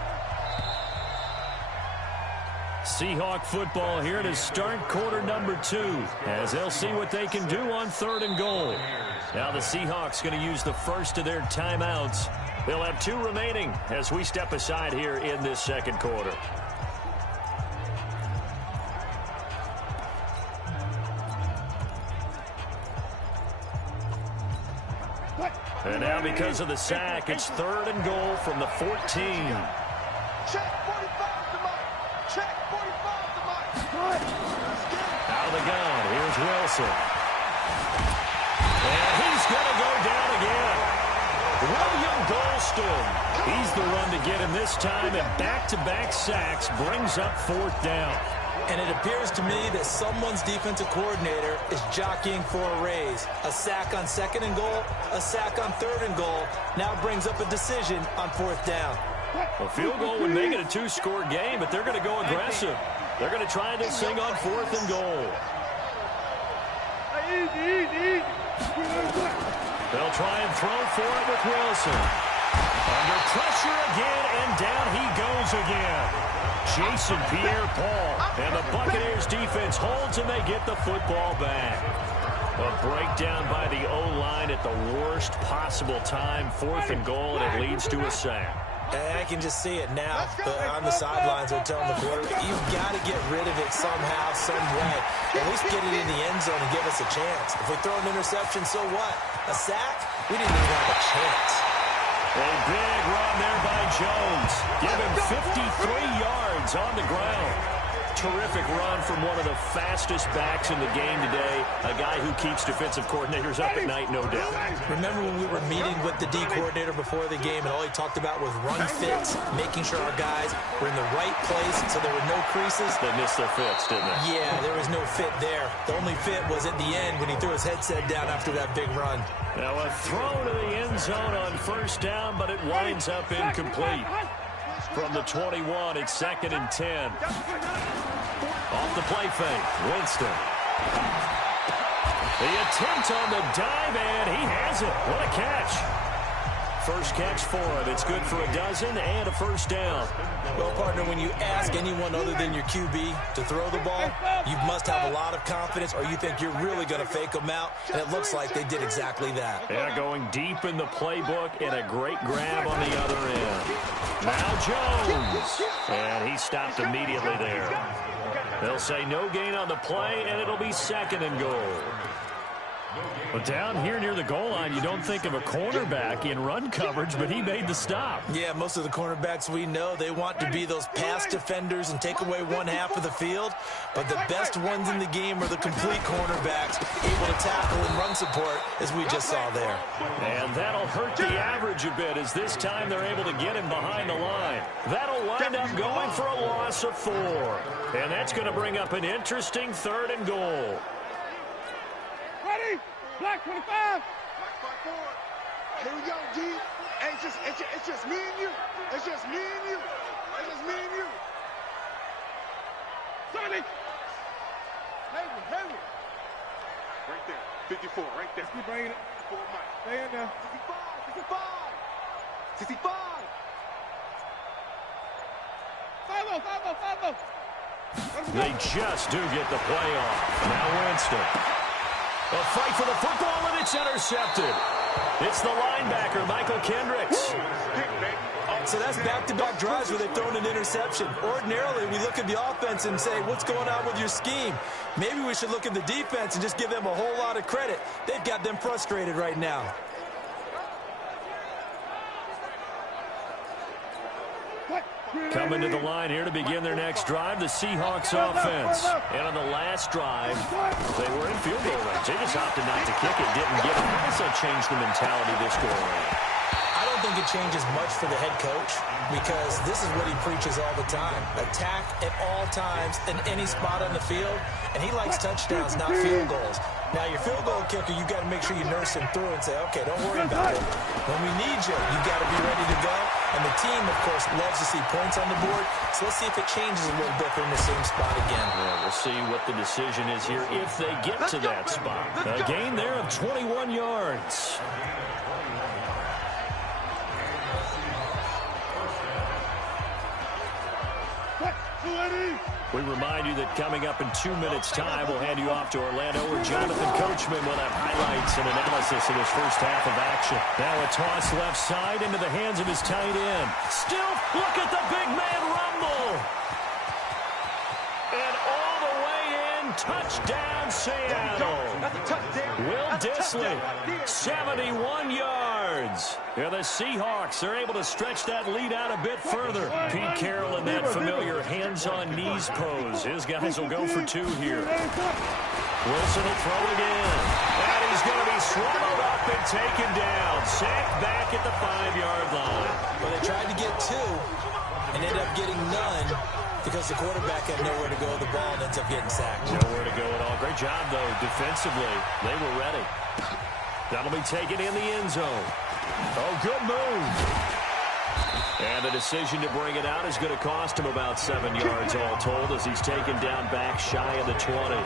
Seahawk football here to start quarter number 2 as they'll see what they can do on 3rd and goal. Now the Seahawks going to use the first of their timeouts. They'll have 2 remaining as we step aside here in this 2nd quarter. And now because of the sack, it's 3rd and goal from the 14. Check 45 to Mike. Check 45 to Mike. Out of the gun, here's Wilson. And he's going to go down again. William Golston. He's the one to get him this time, and back-to-back sacks brings up 4th down. And it appears to me that someone's defensive coordinator is jockeying for a raise. A sack on 2nd and goal, a sack on 3rd and goal, now brings up a decision on 4th down. A field goal would make it a 2-score game, but they're going to go aggressive. They're going to try this thing on 4th and goal. They'll try and throw for it with Wilson. Under pressure again, and down he goes again. Jason Pierre-Paul, and the Buccaneers defense holds, and they get the football back. A breakdown by the O-line at the worst possible time. 4th and goal, and it leads to a sack. And I can just see it now. On the sidelines, they're telling the quarterback, you've got to get rid of it somehow, some way. At least get it in the end zone and give us a chance. If we throw an interception, so what? A sack? We didn't even have a chance. A big run there by Jones. Give him 53 yards on the ground. Terrific run from one of the fastest backs in the game today. A guy who keeps defensive coordinators up at night, no doubt. Remember when we were meeting with the D coordinator before the game, and all he talked about was run fits, making sure our guys were in the right place so there were no creases. They missed their fits, didn't they? Yeah, there was no fit there. The only fit was at the end when he threw his headset down after that big run. Now a throw to the end zone on 1st down, but it winds up incomplete. From the 21, it's 2nd and 10. Off the play fake, Winston. The attempt on the dive, and he has it. What a catch. First catch for him. It's good for a dozen and a 1st down. Well, partner, when you ask anyone other than your QB to throw the ball, you must have a lot of confidence, or you think you're really going to fake them out, and it looks like they did exactly that. Yeah, going deep in the playbook, and a great grab on the other end. Now Jones, and he stopped immediately there. They'll say no gain on the play, and it'll be 2nd and goal. But down here near the goal line, you don't think of a cornerback in run coverage, but he made the stop. Yeah, most of the cornerbacks we know, they want to be those pass defenders and take away one half of the field. But the best ones in the game are the complete cornerbacks, able to tackle and run support, as we just saw there. And that'll hurt the average a bit, as this time they're able to get him behind the line. That'll wind up going for a loss of 4. And that's going to bring up an interesting 3rd and goal. Ready? Black 25. Black 54. Here we go, G. Hey, it's just me and you. It's just me and you. It's just me and you. Sonny. Heavy. Right there. 54, right there. Keep bringing it. 54, Mike. Stay in there. 65. 65. 5-0. They just do get the play off. Now Winston. A fight for the football, and it's intercepted. It's the linebacker, Michael Kendricks. So that's back-to-back drives where they've thrown an interception. Ordinarily, we look at the offense and say, what's going on with your scheme? Maybe we should look at the defense and just give them a whole lot of credit. They've got them frustrated right now. Coming to the line here to begin their next drive, the Seahawks offense. And on the last drive, they were in field goal range. They just opted not to kick it, didn't get it. How does that change the mentality this go around? I don't think it changes much for the head coach, because this is what he preaches all the time. Attack at all times in any spot on the field, and he likes touchdowns, not field goals. Now, your field goal kicker, you got to make sure you nurse him through and say, okay, don't worry about it. When we need you, you got to be ready to go. And the team, of course, loves to see points on the board. So let's see if it changes a little bit from the same spot again. Yeah, we'll see what the decision is here if they get to that spot. A gain there of 21 yards. We remind you that coming up in 2 minutes' time, we'll hand you off to Orlando, where Jonathan Coachman will have highlights and analysis of his first half of action. Now a toss left side into the hands of his tight end. Still, look at the big man rumble. And all the way in, touchdown, Seattle. Will Dissly, 71 yards. Yeah, the Seahawks are able to stretch that lead out a bit further. Pete Carroll in that familiar hands-on-knees pose. His guys will go for 2 here. Wilson will throw again. And he's going to be swallowed up and taken down. Sacked back at the 5-yard line. Well, they tried to get 2 and ended up getting none because the quarterback had nowhere to go with the ball and ends up getting sacked. Nowhere to go at all. Great job, though, defensively. They were ready. That'll be taken in the end zone. Oh, good move. And the decision to bring it out is going to cost him about 7 yards all told as he's taken down back shy of the 20.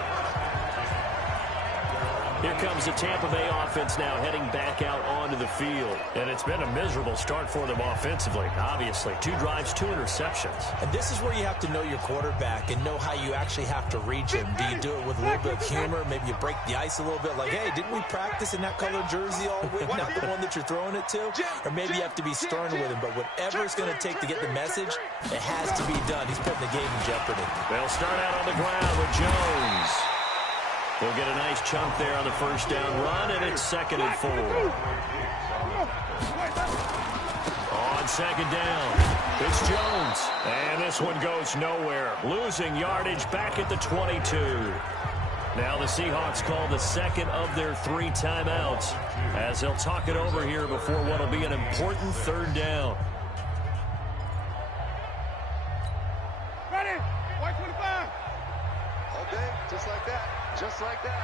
Here comes the Tampa Bay offense now heading back out onto the field. And it's been a miserable start for them offensively, obviously. 2 drives, 2 interceptions. And this is where you have to know your quarterback and know how you actually have to reach him. Do you do it with a little bit of humor? Maybe you break the ice a little bit like, hey, didn't we practice in that colored jersey all week? Not the one that you're throwing it to? Or maybe you have to be stern with him. But whatever it's going to take to get the message, it has to be done. He's putting the game in jeopardy. They'll start out on the ground with Jones. They'll get a nice chunk there on the first down run, and it's 2nd and 4. On 2nd down, it's Jones. And this one goes nowhere. Losing yardage back at the 22. Now the Seahawks call the 2nd of their 3 timeouts as they'll talk it over here before what will be an important 3rd down. Ready? White 25. Okay, just like that. Just like that.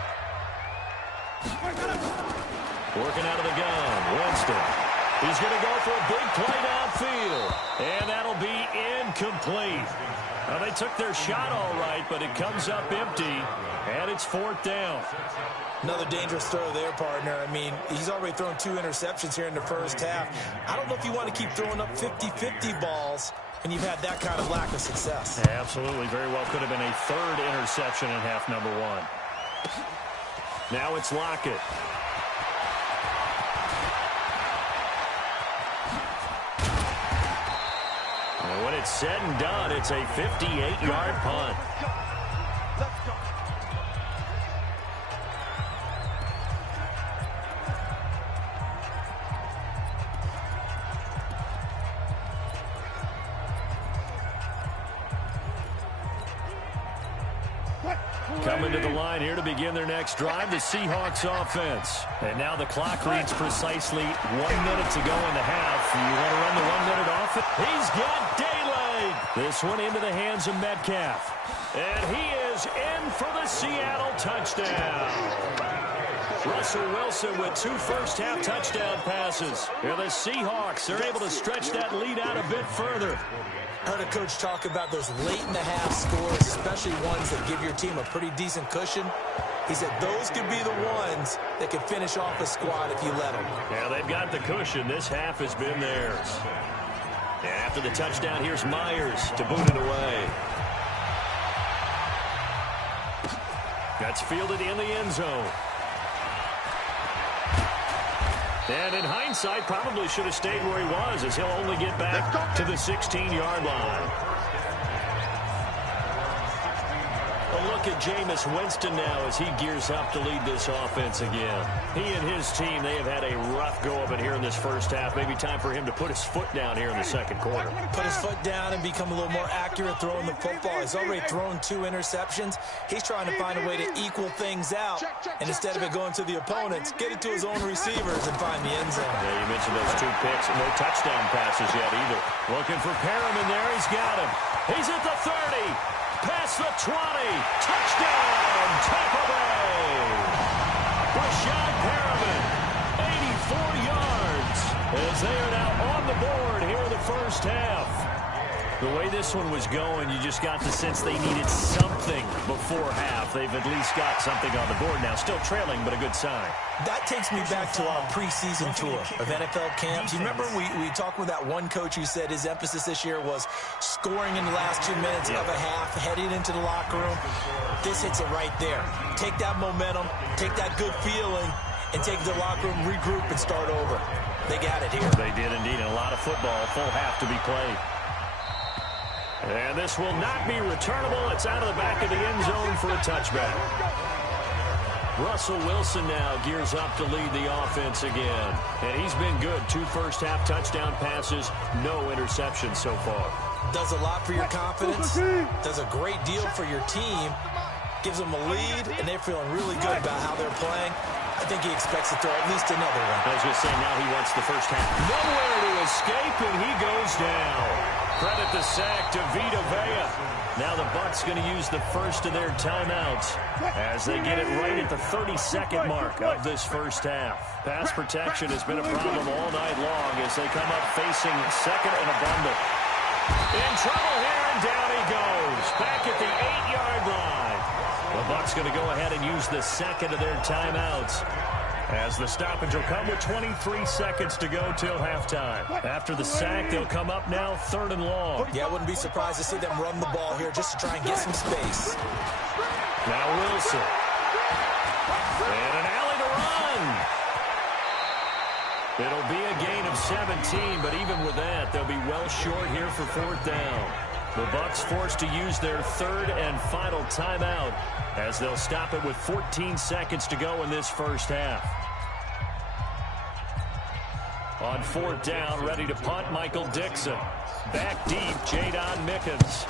Working out of the gun, Winston. He's going to go for a big play downfield. And that'll be incomplete. Now, they took their shot all right, but it comes up empty. And it's 4th down. Another dangerous throw there, partner. I mean, he's already thrown 2 interceptions here in the first half. I don't know if you want to keep throwing up 50-50 balls and you've had that kind of lack of success. Absolutely. Very well could have been a 3rd interception in half number 1. Now it's Lockett. And when it's said and done, it's a 58-yard punt. Coming to the line here to begin their next drive, the Seahawks offense. And now the clock reads precisely 1 minute to go in the half. You want to run the 1-minute offense? He's got daylight. This one into the hands of Metcalf. And he is in for the Seattle touchdown. Russell Wilson with 2 first-half touchdown passes. Here the Seahawks are able to stretch that lead out a bit further. I heard a coach talk about those late-in-the-half scores, especially ones that give your team a pretty decent cushion. He said those could be the ones that can finish off a squad if you let them. Yeah, they've got the cushion. This half has been theirs. And after the touchdown, here's Myers to boot it away. That's fielded in the end zone. And in hindsight, probably should have stayed where he was, as he'll only get back to the 16-yard line. A look at Jameis Winston now as he gears up to lead this offense again. He and his team, they have had a rough go of it here in this first half. Maybe time for him to put his foot down here in the second quarter. Put his foot down and become a little more accurate throwing the football. He's already thrown 2 interceptions. He's trying to find a way to equal things out. And instead of it going to the opponents, get it to his own receivers and find the end zone. Yeah, you mentioned those 2 picks. No touchdown passes yet either. Looking for Perriman there. He's got him. He's at the 30. Past the 20. Touchdown, Tampa Bay. Rashad Perriman, 84 yards, as they are now on the board here in the first half. The way this one was going, you just got the sense they needed something before half. They've at least got something on the board now. Still trailing, but a good sign. That takes me back to our preseason tour of NFL camps. You remember we talked with that one coach who said his emphasis this year was scoring in the last 2 minutes of a half, heading into the locker room. This hits it right there. Take that momentum, take that good feeling, and take the locker room, regroup, and start over. They got it here. They did indeed, and a lot of football, full half to be played. And this will not be returnable. It's out of the back of the end zone for a touchback. Russell Wilson now gears up to lead the offense again. And he's been good. 2 first-half touchdown passes, no interceptions so far. Does a lot for your confidence. Does a great deal for your team. Gives them a lead, and they're feeling really good about how they're playing. I think he expects to throw at least another one. I was going to say, now he wants the first half. Nowhere to escape, and he goes down. Credit the sack to Vita Vea. Now the Bucs going to use the first of their timeouts as they get it right at the 30-second mark of this first half. Pass protection has been a problem all night long as they come up facing second and a bundle. In trouble here, and down he goes. Back at the 8-yard line. The Bucs going to go ahead and use the second of their timeouts as the stoppage will come with 23 seconds to go till halftime. After the sack, they'll come up now 3rd and long. Yeah, I wouldn't be surprised to see them run the ball here just to try and get some space. Now Wilson. And an alley to run. It'll be a gain of 17, but even with that, they'll be well short here for 4th down. The Bucs forced to use their 3rd and final timeout as they'll stop it with 14 seconds to go in this first half. On 4th down, ready to punt, Michael Dixon. Back deep, Jadon Mickens.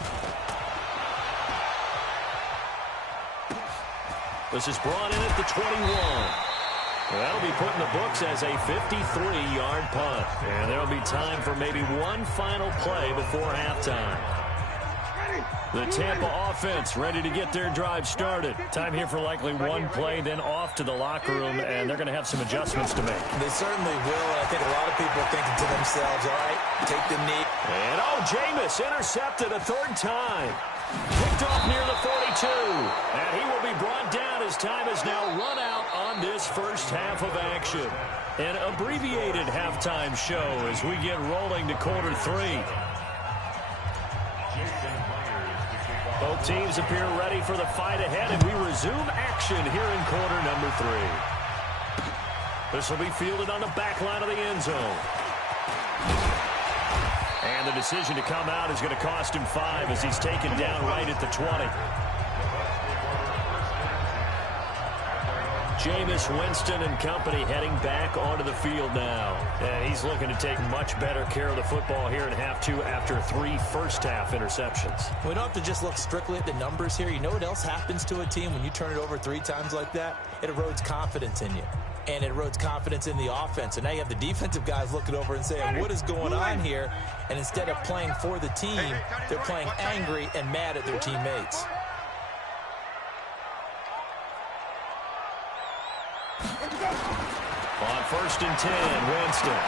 This is brought in at the 21. That'll be put in the books as a 53-yard punt. And there'll be time for maybe one final play before halftime. The Tampa offense ready to get their drive started. Time here for likely one play, then off to the locker room, and they're going to have some adjustments to make. They certainly will, and I think a lot of people are thinking to themselves, all right, take the knee. And, Jameis intercepted a 3rd time. Picked off near the 42. And he will be brought down as time has now run out on this first half of action. An abbreviated halftime show as we get rolling to quarter 3. Both teams appear ready for the fight ahead, and we resume action here in quarter number 3. This will be fielded on the back line of the end zone. And the decision to come out is going to cost him 5 as he's taken down right at the 20. Jameis Winston and company heading back onto the field now. And he's looking to take much better care of the football here in half 2 after 3 first-half interceptions. We don't have to just look strictly at the numbers here. You know what else happens to a team when you turn it over 3 times like that? It erodes confidence in you. And it erodes confidence in the offense. And now you have the defensive guys looking over and saying, what is going on here? And instead of playing for the team, they're playing angry and mad at their teammates. On 1st and 10, Winston.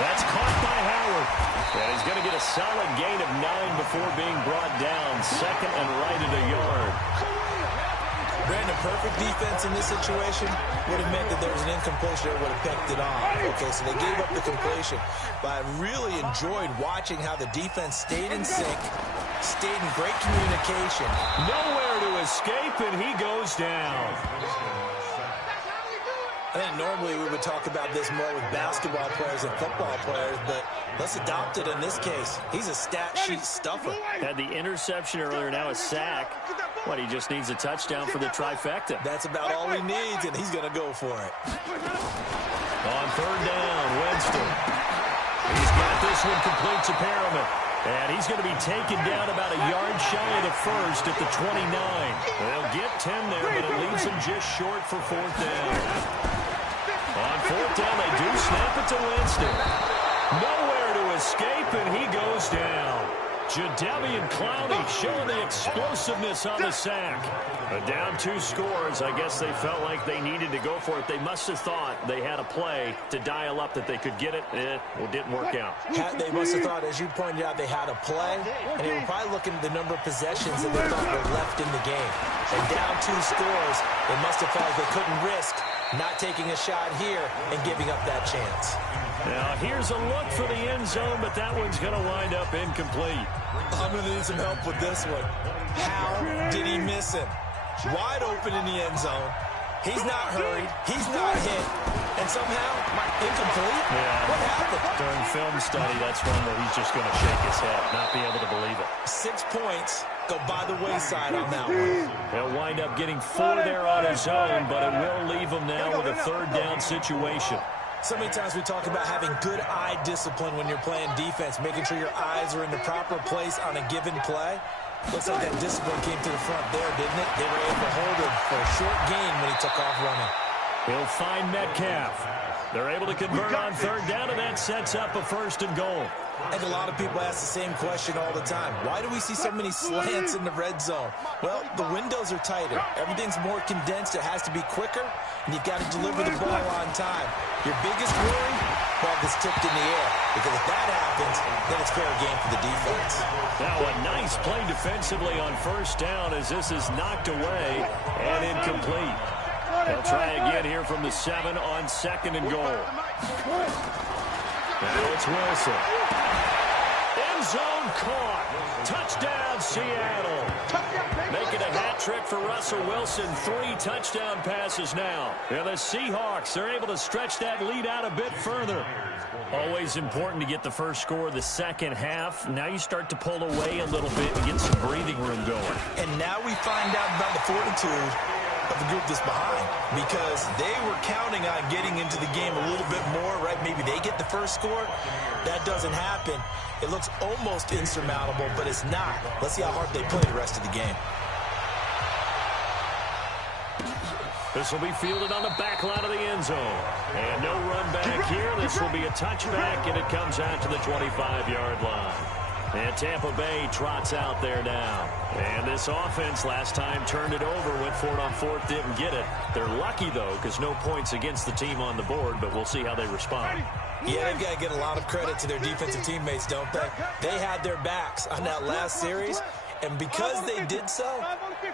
That's caught by Howard. And he's going to get a solid gain of 9 before being brought down. 2nd and right at a yard. Brandon, perfect defense in this situation would have meant that there was an incompletion that would have picked it off. Okay, so they gave up the completion. But I really enjoyed watching how the defense stayed in sync, stayed in great communication. Nowhere to escape, and he goes down. I think normally we would talk about this more with basketball players and football players, but let's adopt it in this case. He's a stat sheet stuffer. Had the interception earlier, now a sack. What, he just needs a touchdown for the trifecta. That's about all he needs, and he's going to go for it. On 3rd down, Winston. He's got this one complete to Perriman. And he's going to be taken down about a yard shy of the 1st at the 29. They'll get 10 there, but it leaves him just short for 4th down. On 4th down, they do snap it to Winston. Nowhere to escape, and he goes down. Jadeveon Clowney showing the explosiveness on the sack. A down 2 scores. I guess they felt like they needed to go for it. They must have thought they had a play to dial up that they could get it. It didn't work out. They must have thought, as you pointed out, they had a play, and they were probably looking at the number of possessions that they thought were left in the game. And down 2 scores, they must have felt like they couldn't risk not taking a shot here and giving up that chance. Now, here's a look for the end zone, but that one's going to wind up incomplete. I'm going to need some help with this one. How did he miss him? Wide open in the end zone. He's not hurried. He's not hit. And somehow, incomplete? Yeah. What happened? During film study, that's one where he's just going to shake his head, not be able to believe it. 6 points go by the wayside on that one. He'll wind up getting 4 there on his own, but it will leave him now with a third down situation. So many times we talk about having good eye discipline when you're playing defense, making sure your eyes are in the proper place on a given play. Looks like that discipline came to the front there, didn't it? They were able to hold him for a short gain when he took off running. He'll find Metcalf. They're able to convert on third down, and that sets up a 1st and goal. And a lot of people ask the same question all the time. Why do we see so many slants in the red zone? Well, the windows are tighter. Everything's more condensed. It has to be quicker, and you've got to deliver the ball on time. Your biggest worry, ball gets tipped in the air. Because if that happens, then it's fair game for the defense. Now a nice play defensively on 1st down as this is knocked away and incomplete. They'll try again here from the 7 on 2nd and goal. Now it's Wilson. End zone caught. Touchdown, Seattle. Making a hat trick for Russell Wilson. 3 touchdown passes now. And the Seahawks are able to stretch that lead out a bit further. Always important to get the first score of the second half. Now you start to pull away a little bit and get some breathing room going. And now we find out about the fortitude of the group that's behind, because they were counting on getting into the game a little bit more, right? Maybe they get the first score. That doesn't happen. It looks almost insurmountable, but it's not. Let's see how hard they play the rest of the game. This will be fielded on the back line of the end zone. And no run back here. This will be a touchback, and it comes out to the 25-yard line. And Tampa Bay trots out there now. And this offense last time turned it over, went for it on 4th, didn't get it. They're lucky, though, because no points against the team on the board, but we'll see how they respond. Yeah, they've got to get a lot of credit to their defensive teammates, don't they? They had their backs on that last series, and because they did so,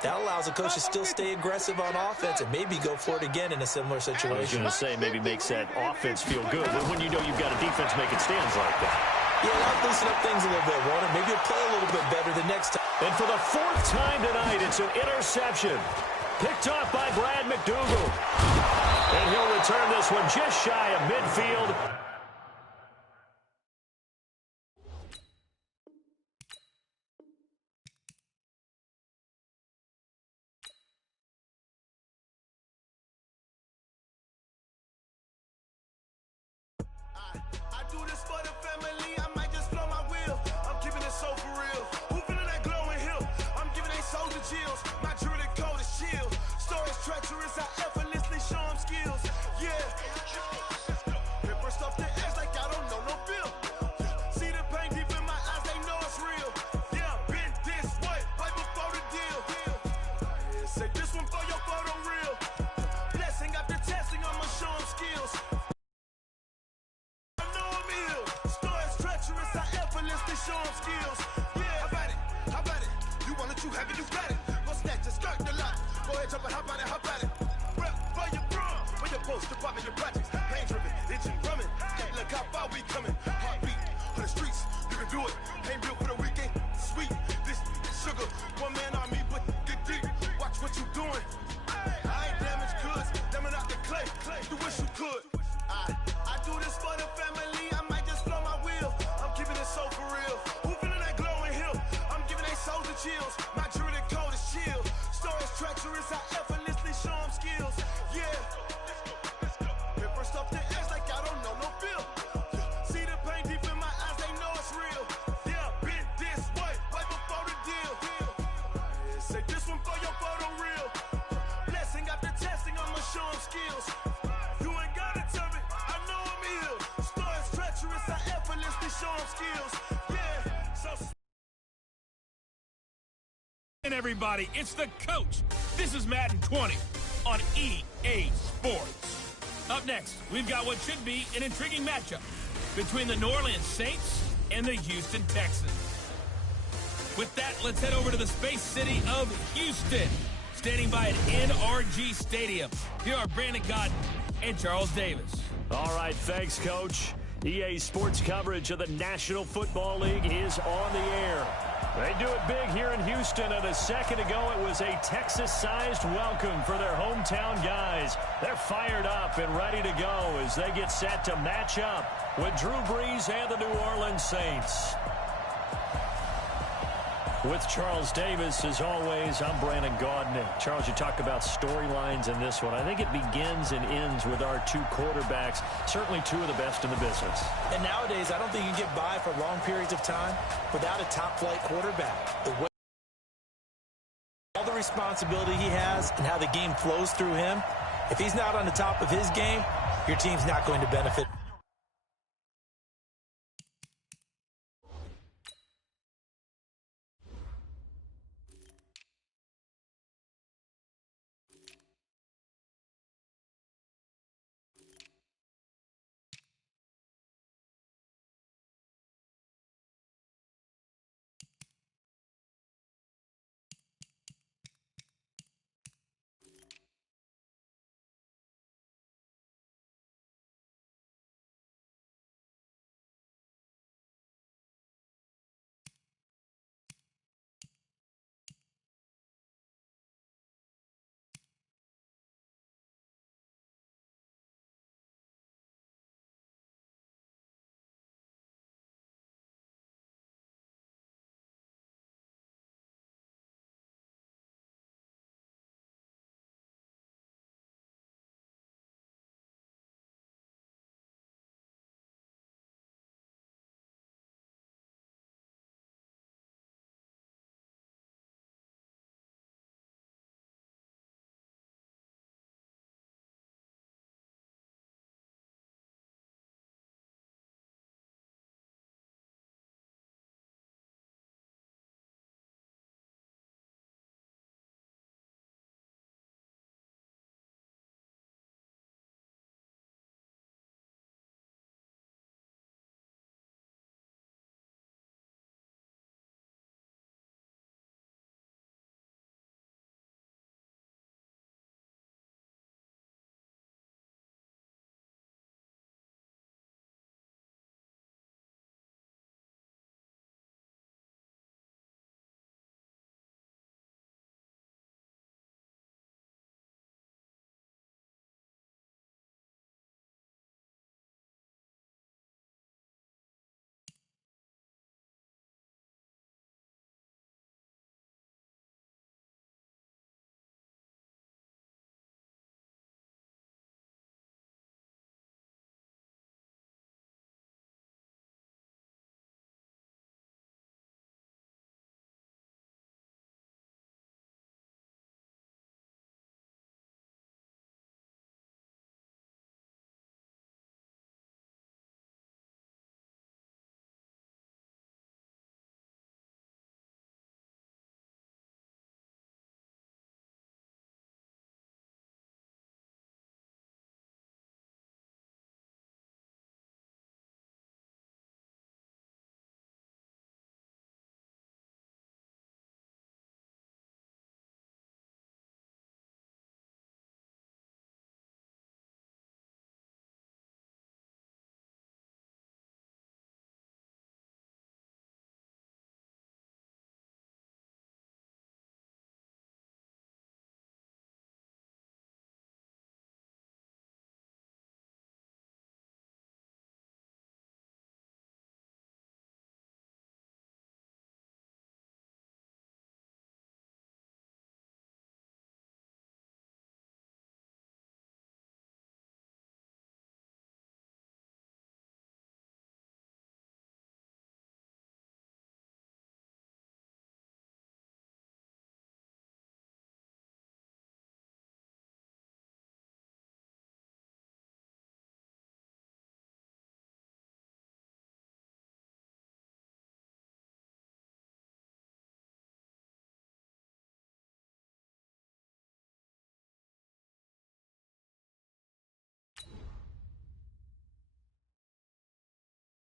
that allows the coach to still stay aggressive on offense and maybe go for it again in a similar situation. I was going to say maybe makes that offense feel good, but when you know you've got a defense making stands like that. Yeah, that'll loosen up things a little bit, won't it? Maybe you'll play a little bit better the next time. And for the 4th time tonight, it's an interception. Picked off by Brad McDougal. And he'll return this one just shy of midfield. I do this for the family, I might just blow my wheel. I'm keeping it so for real. Who feeling that glowing hill? I'm giving they soldier chills. My jewelry code is chill. Stories treacherous, I effortlessly show them skills. Yeah. Paper stuff the edge like I don't know no feel. See the pain deep in my eyes, they know it's real. Yeah, been this way, right before the deal. Yeah, say this one for your photo real. Blessing after testing, I'ma show them skills. Show them skills. Yeah, how about it? You want it, you have it, you got it. Go snatch it, start the lot. Go ahead, jump it, hop on it, hop on it. Rep for your bro, for your post, your pop, and your projects. Pain driven, itching, drumming. Look how far we coming. Heartbeat for the streets, you can do it. Pain built for the weekend, sweet. This sugar, one man on me, but get deep. Watch what you doing. I ain't damaged goods, damn out the clay. You wish you could. I do this for the family. I might just blow my wheel. I'm keeping it so for real. Who feeling that glowing hill? I'm giving they soldier chills. My jewelry code is chill. Stories treacherous, I effortlessly show them skills. Yeah. Paper stuff the edge like I don't know no feel. See the pain deep in my eyes, they know it's real. Yeah, been this way, right before the deal. Say this one for your photo real. Blessing after testing, I'ma show them skills. You ain't gotta tell me, I know I'm ill. Stories treacherous, I effortlessly show them skills. Yeah, so. And everybody, it's the coach. This is Madden 20 on EA Sports. Up next, we've got what should be an intriguing matchup between the New Orleans Saints and the Houston Texans. With that, let's head over to the space city of Houston. Standing by at NRG Stadium, here are Brandon Godden and Charles Davis. All right, thanks, Coach. EA Sports coverage of the National Football League is on the air. They do it big here in Houston, and a second ago it was a Texas-sized welcome for their hometown guys. They're fired up and ready to go as they get set to match up with Drew Brees and the New Orleans Saints. With Charles Davis, as always, I'm Brandon Gaudin. Charles, you talk about storylines in this one. I think it begins and ends with our two quarterbacks, certainly two of the best in the business. And nowadays, I don't think you can get by for long periods of time without a top-flight quarterback. The way all the responsibility he has and how the game flows through him, if he's not on the top of his game, your team's not going to benefit.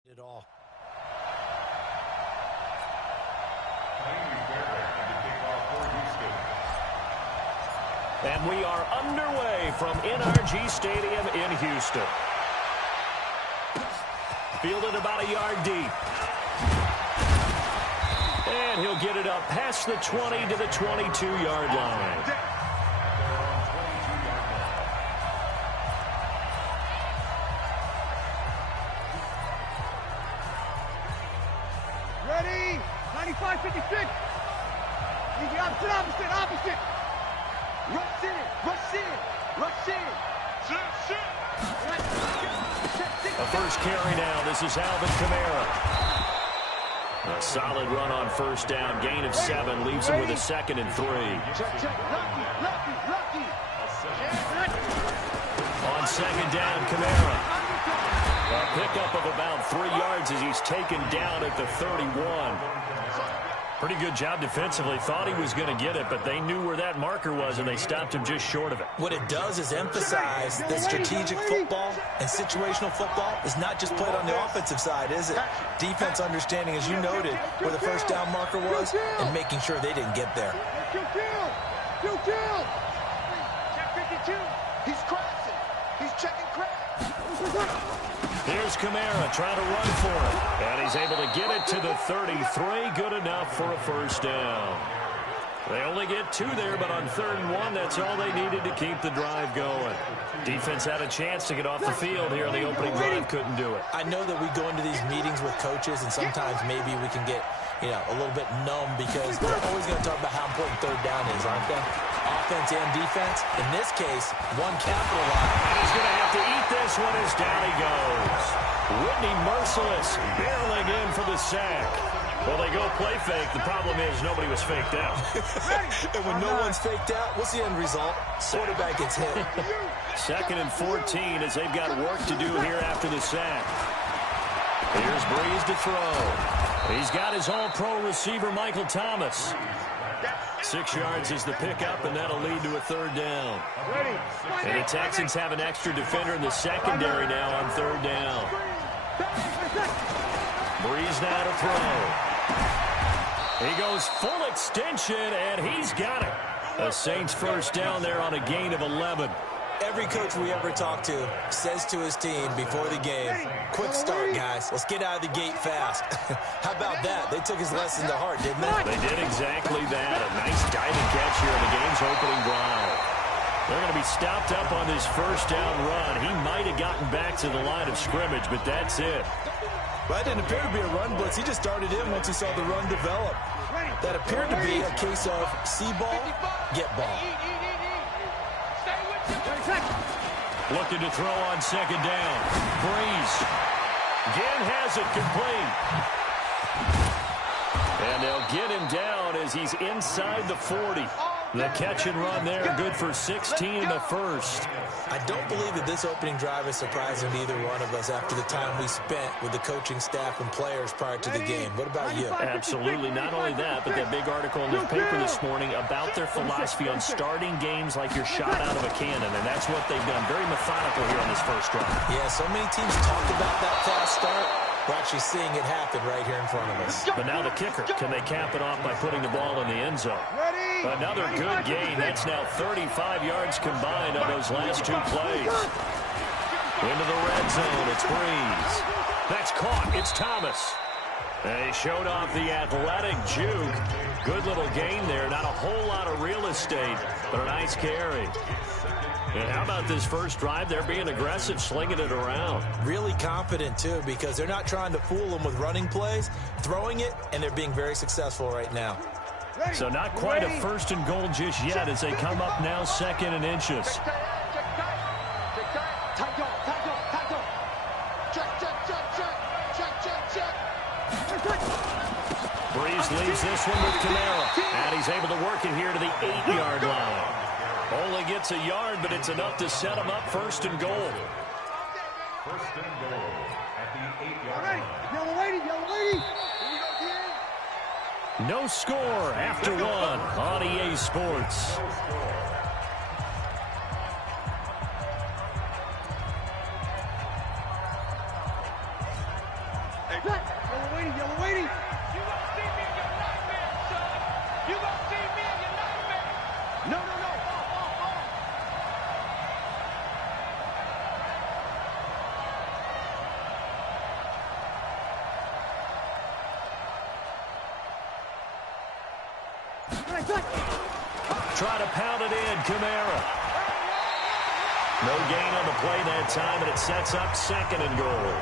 It all. And we are underway from NRG Stadium in Houston. Fielded about a yard deep. And he'll get it up past the 20 to the 22-yard line. Ready? 95-56. Easy, opposite. Rush in. A first carry now. This is Alvin Kamara. A solid run on first down. Gain of 7. Leaves him with a 2nd and 3. Lucky. On second down, Kamara. A pickup of about 3 yards as he's taken down at the 31. Pretty good job defensively. Thought he was going to get it, but they knew where that marker was, and they stopped him just short of it. What it does is emphasize that strategic football and situational football is not just played on the offensive side, is it? Defense understanding, as you noted, where the first down marker was and making sure they didn't get there. Kill. Check 52. He's crashing. He's checking crash. Here's Kamara trying to run for it. And he's able to get it to the 33. Good enough for a first down. They only get 2 there, but on 3rd and 1, that's all they needed to keep the drive going. Defense had a chance to get off the field here on the opening drive. Couldn't do it. I know that we go into these meetings with coaches, and sometimes maybe we can get, a little bit numb because they're always going to talk about how important 3rd down is, aren't they? Offense and defense. In this case, one capitalized. And he's going to have to eat this one as down he goes. Whitney Merciless barreling in for the sack. Well, they go play fake. The problem is nobody was faked out. And when no one's faked out, what's the end result? Quarterback gets hit. 2nd and 14 as they've got work to do here after the sack. Here's Breeze to throw. He's got his all-pro receiver, Michael Thomas. 6 yards is the pickup, and that'll lead to a 3rd down. And the Texans have an extra defender in the secondary now on 3rd down. Breeze now to throw. He goes full extension, and he's got it. A Saints first down there on a gain of 11. Every coach we ever talk to says to his team before the game, quick start, guys. Let's get out of the gate fast. How about that? They took his lesson to heart, didn't they? They did exactly that. A nice diving catch here in the game's opening drive. They're going to be stopped up on this first down run. He might have gotten back to the line of scrimmage, but that's it. Well, that didn't appear to be a run blitz. He just started in once he saw the run develop. That appeared to be a case of see ball, get ball. Looking to throw on second down. Breeze. Again has it complete. And they'll get him down as he's inside the 40. The catch and run there, good for 16 in the first. I don't believe that this opening drive is surprising to either one of us after the time we spent with the coaching staff and players prior to the game. What about you? Absolutely. Not only that, but that big article in the paper this morning about their philosophy on starting games like you're shot out of a cannon, and that's what they've done. Very methodical here on this first drive. Yeah, so many teams talk about that fast start. We're actually seeing it happen right here in front of us. But now the kicker, can they cap it off by putting the ball in the end zone? Another good gain. That's now 35 yards combined on those last 2 plays. Into the red zone, it's Breeze. That's caught, it's Thomas. They showed off the athletic juke. Good little gain there. Not a whole lot of real estate, but a nice carry. And how about this first drive? They're being aggressive, slinging it around. Really confident, too, because they're not trying to fool them with running plays, throwing it, and they're being very successful right now. So not quite a first and goal just yet as they come up now 2nd and inches. Breeze leaves this one with Kamara. And he's able to work it here to the 8-yard line. Only gets a yard, but it's enough to set him up 1st and goal. 1st and goal at the 8-yard line. Yellow lady. No score after 1 on EA Sports. Yellow lady. You gonna see me in your nightmare, son. You gonna see me in your nightmare. No. Try to pound it in, Kamara. No gain on the play that time, and it sets up 2nd and goal.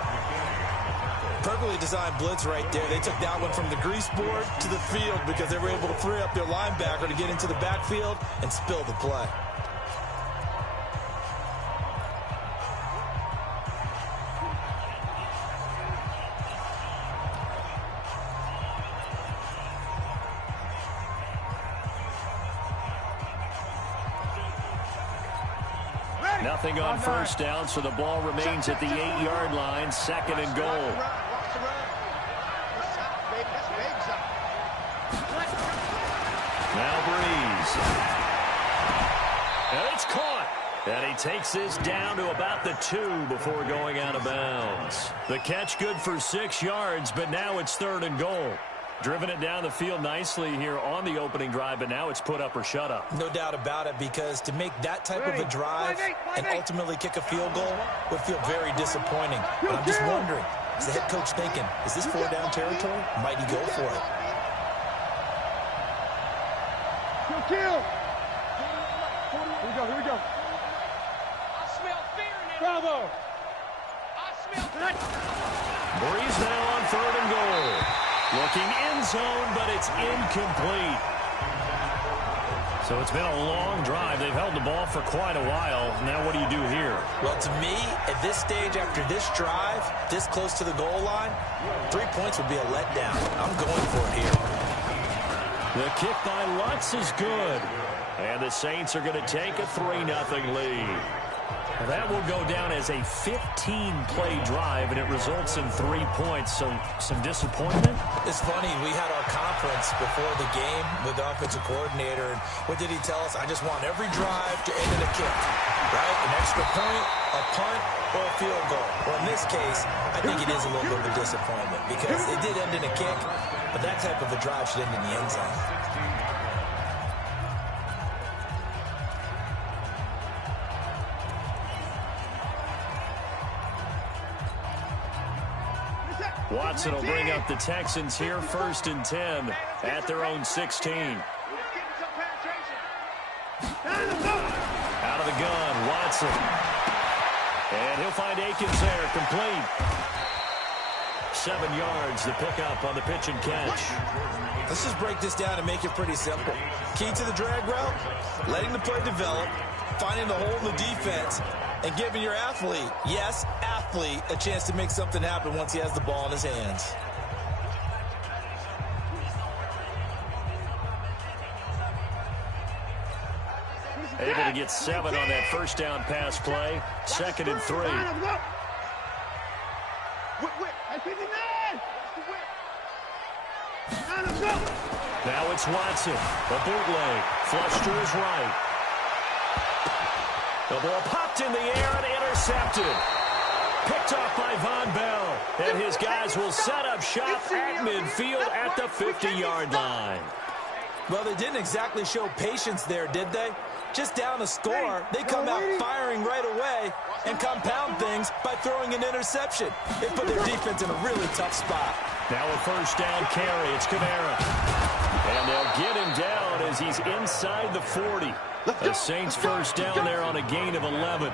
Perfectly designed blitz right there. They took that one from the grease board to the field because they were able to free up their linebacker to get into the backfield and spill the play. Nothing on first down, so the ball remains at the 8-yard line, 2nd and goal. Now Breeze. And it's caught. And he takes this down to about the 2 before going out of bounds. The catch good for 6 yards, but now it's 3rd and goal. Driven it down the field nicely here on the opening drive, but now it's put up or shut up. No doubt about it, because to make that type of a drive and ultimately kick a field goal would feel very disappointing. But I'm just wondering, is the head coach thinking, is this 4-down territory? Might he go for it? Kill. Here we go. I smell fear in it. Bravo. I smell fear. Breeze now on 3rd and goal. Looking end zone, but it's incomplete. So it's been a long drive. They've held the ball for quite a while. Now what do you do here? Well, to me, at this stage, after this drive, this close to the goal line, 3 points would be a letdown. I'm going for it here. The kick by Lutz is good. And the Saints are going to take a 3-0 lead. Well, that will go down as a 15-play drive, and it results in 3 points. So some disappointment? It's funny. We had our conference before the game with the offensive coordinator. And what did he tell us? I just want every drive to end in a kick, right? An extra point, a punt, or a field goal. Well, in this case, I think it is a little bit of a disappointment because it did end in a kick, but that type of a drive should end in the end zone. Watson will bring up the Texans here, 1st and 10 at their own 16. Out of the gun, Watson. And he'll find Akins there, complete. 7 yards, the pickup on the pitch and catch. Let's just break this down and make it pretty simple. Key to the drag route, letting the play develop, finding the hole in the defense, and giving your athlete, yes, athlete, a chance to make something happen once he has the ball in his hands. Able to get 7 on that first down pass play. 2nd and 3. Now it's Watson. A bootleg. Flush to his right. The ball popped in the air and intercepted. Picked off by Von Bell. And his guys will set up shop at midfield at the 50-yard line. Well, they didn't exactly show patience there, did they? Just down a score, they come out firing right away and compound things by throwing an interception. It put their defense in a really tough spot. Now a first down carry. It's Kamara. And they'll get him down as he's inside the 40. The Saints first down there on a gain of 11.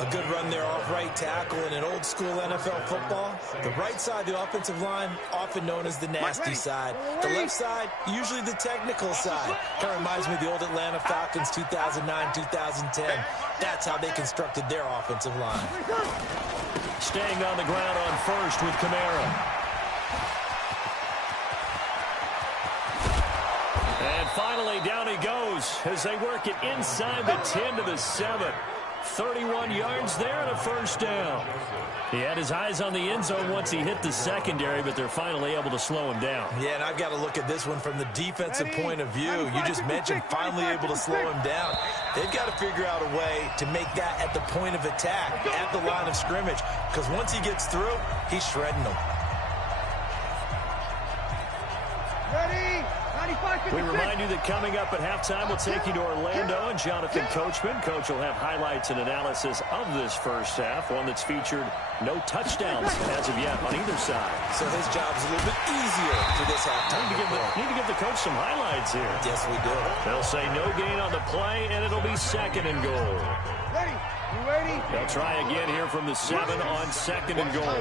A good run there off right tackle in an old school NFL football. The right side, the offensive line, often known as the nasty side. The left side, usually the technical side. Kind of reminds me of the old Atlanta Falcons 2009-2010. That's how they constructed their offensive line. Staying on the ground on first with Kamara. And finally, down he goes as they work it inside the 10 to the 7. 31 yards there and a first down. He had his eyes on the end zone once he hit the secondary, but they're finally able to slow him down. Yeah, and I've got to look at this one from the defensive point of view. You just mentioned finally able to slow him down. They've got to figure out a way to make that at the point of attack, at the line of scrimmage, because once he gets through, he's shredding them. We remind you that coming up at halftime, we'll take you to Orlando and Jonathan Coachman. Coach will have highlights and analysis of this first half, one that's featured no touchdowns as of yet on either side. So his job's a little bit easier for this halftime. Need to give the coach some highlights here. Yes, we do. They'll say no gain on the play, and it'll be 2nd and goal. Ready? You ready? They'll try again here from the 7 on 2nd and goal.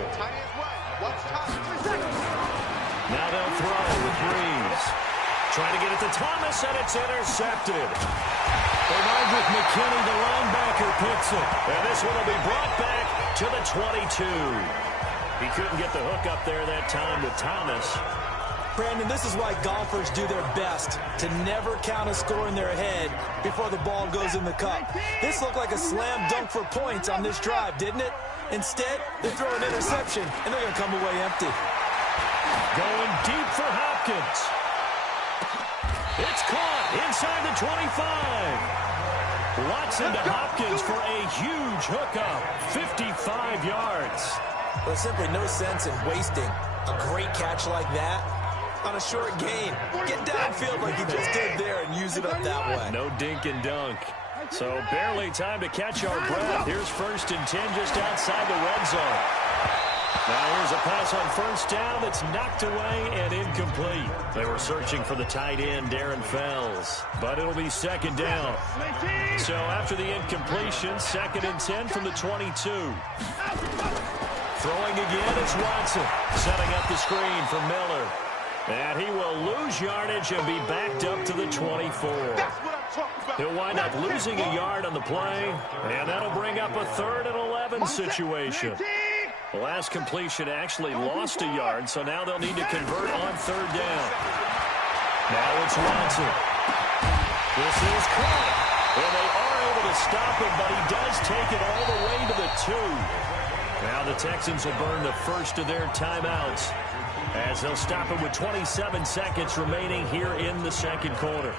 Now they'll throw with Breeze. Trying to get it to Thomas, and it's intercepted. Bernard with McKinney, the linebacker, picks it. And this one will be brought back to the 22. He couldn't get the hook up there that time with Thomas. Brandon, this is why golfers do their best to never count a score in their head before the ball goes in the cup. This looked like a slam dunk for points on this drive, didn't it? Instead, they throw an interception, and they're going to come away empty. Going deep for Hopkins. It's caught inside the 25. Watson to Hopkins for a huge hookup. 55 yards. There's simply no sense in wasting a great catch like that on a short gain. Get downfield like you just did there and use it up that way. No dink and dunk. So barely time to catch our breath. Here's 1st and 10 just outside the red zone. Now here's a pass on 1st down that's knocked away and incomplete. They were searching for the tight end, Darren Fells, but it'll be 2nd down. So after the incompletion, 2nd and 10 from the 22. Throwing again is Watson, setting up the screen for Miller. And he will lose yardage and be backed up to the 24. He'll wind up losing a yard on the play, and that'll bring up a 3rd and 11 situation. The last completion actually lost a yard, so now they'll need to convert on 3rd down. Now it's Watson. This is caught. And they are able to stop him, but he does take it all the way to the 2. Now the Texans will burn the first of their timeouts as they'll stop him with 27 seconds remaining here in the 2nd quarter.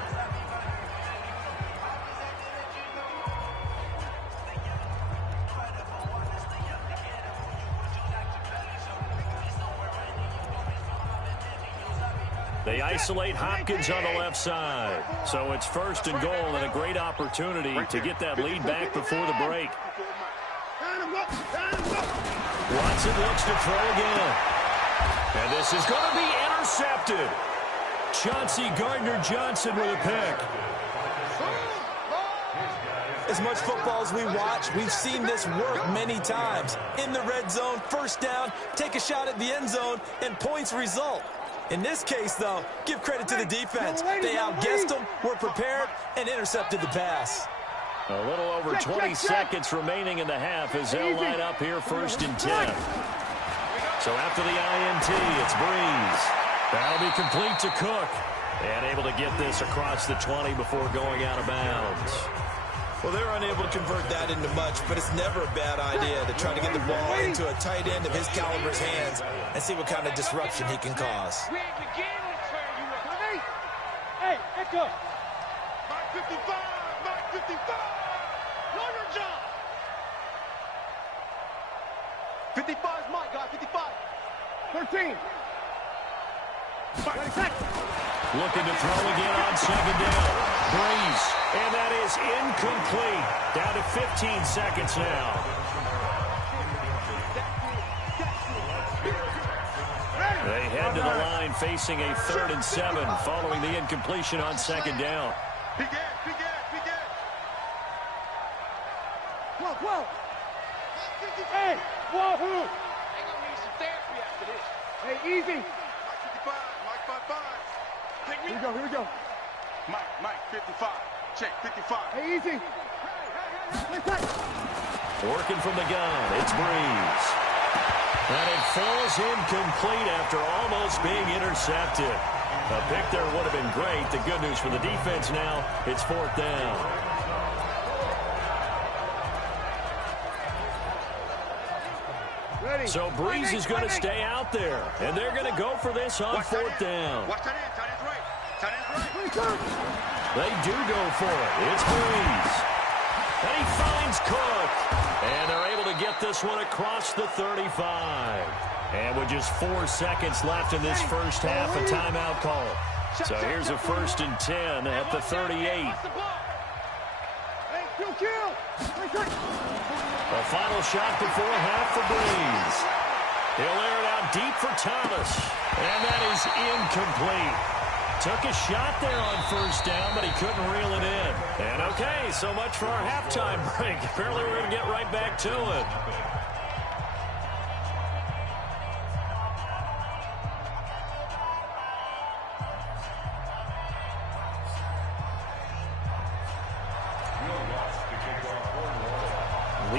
They isolate Hopkins on the left side. So it's 1st and goal and a great opportunity to get that lead back before the break. Watson looks to throw again. And this is going to be intercepted. Chauncey Gardner-Johnson with a pick. As much football as we watch, we've seen this work many times. In the red zone, 1st down, take a shot at the end zone, and points result. In this case, though, give credit to the defense. They outguessed them, were prepared, and intercepted the pass. A little over 20 seconds remaining in the half as they'll line up here 1st and 10. So after the INT, it's Breeze. That'll be complete to Cook. And able to get this across the 20 before going out of bounds. Well, they're unable to convert that into much, but it's never a bad idea to try to get the ball into a tight end of his caliber's hands and see what kind of disruption he can cause. Hey, echo. Mark 55, Mark 55. Know your job. 55 is my guy, 55. 13. Looking to throw again on 2nd down. Breeze. And that is incomplete. Down to 15 seconds now. They head to the line facing a 3rd and 7 following the incompletion on 2nd down. Whoa. Hey, whoa. They're going to need some therapy after this. Hey, easy. Mike 55. Here we go. Mike 55. Check 55. Hey, easy. Working from the gun, it's Breeze. And it falls incomplete after almost being intercepted. A pick there would have been great. The good news for the defense now, it's 4th down. So Breeze is going to stay out there. And they're going to go for this on 4th down. Watch that in. Tight end's right. Tight end's right. They do go for it. It's Breeze. And he finds Cook. And they're able to get this one across the 35. And with just 4 seconds left in this first half, a timeout call. So here's a 1st and 10 at the 38. The final shot before half for Breeze. He'll air it out deep for Thomas. And that is incomplete. Took a shot there on 1st down, but he couldn't reel it in. And okay, so much for our halftime break. Apparently we're going to get right back to it.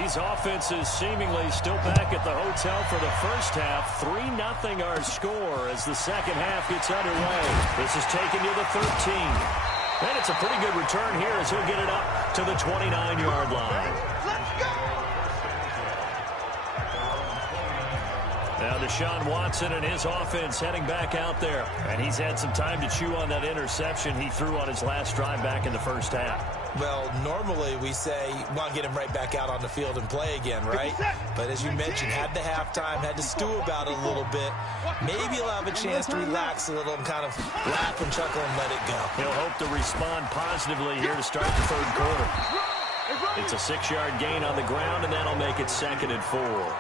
These offenses seemingly still back at the hotel for the first half. 3-0 our score as the second half gets underway. This is taken to the 13. And it's a pretty good return here as he'll get it up to the 29-yard line. Let's go! Now Deshaun Watson and his offense heading back out there. And he's had some time to chew on that interception he threw on his last drive back in the first half. Well, normally we say, well, get him right back out on the field and play again, right? But as you mentioned, had the halftime, had to stew about it a little bit. Maybe he'll have a chance to relax a little and kind of laugh and chuckle and let it go. He'll hope to respond positively here to start the third quarter. It's a 6-yard gain on the ground, and that'll make it 2nd and 4.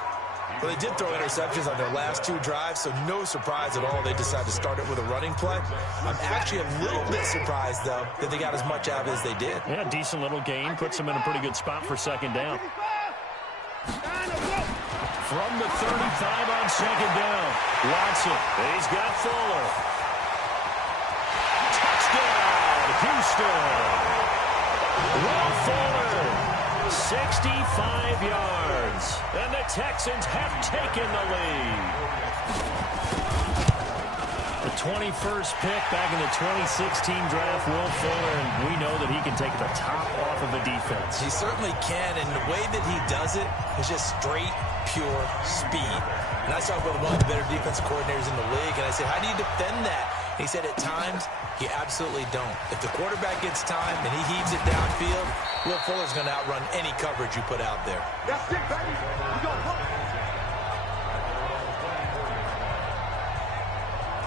Well, they did throw interceptions on their last 2 drives, so no surprise at all they decided to start it with a running play. I'm actually a little bit surprised, though, that they got as much out of it as they did. Yeah, decent little gain. Puts them in a pretty good spot for 2nd down. From the 35 on 2nd down, Watson. He's got Fuller. Touchdown, Houston. Will Fuller. 65 yards, and the Texans have taken the lead. The 21st pick back in the 2016 draft, Will Fuller, and we know that he can take the top off of a defense. He certainly can, and the way that he does it is just straight, pure speed. And I talked with one of the better defensive coordinators in the league, and I said, how do you defend that? And he said, at times, you absolutely don't. If the quarterback gets time and he heaves it downfield, Will Fuller's going to outrun any coverage you put out there. That's it, baby. We go.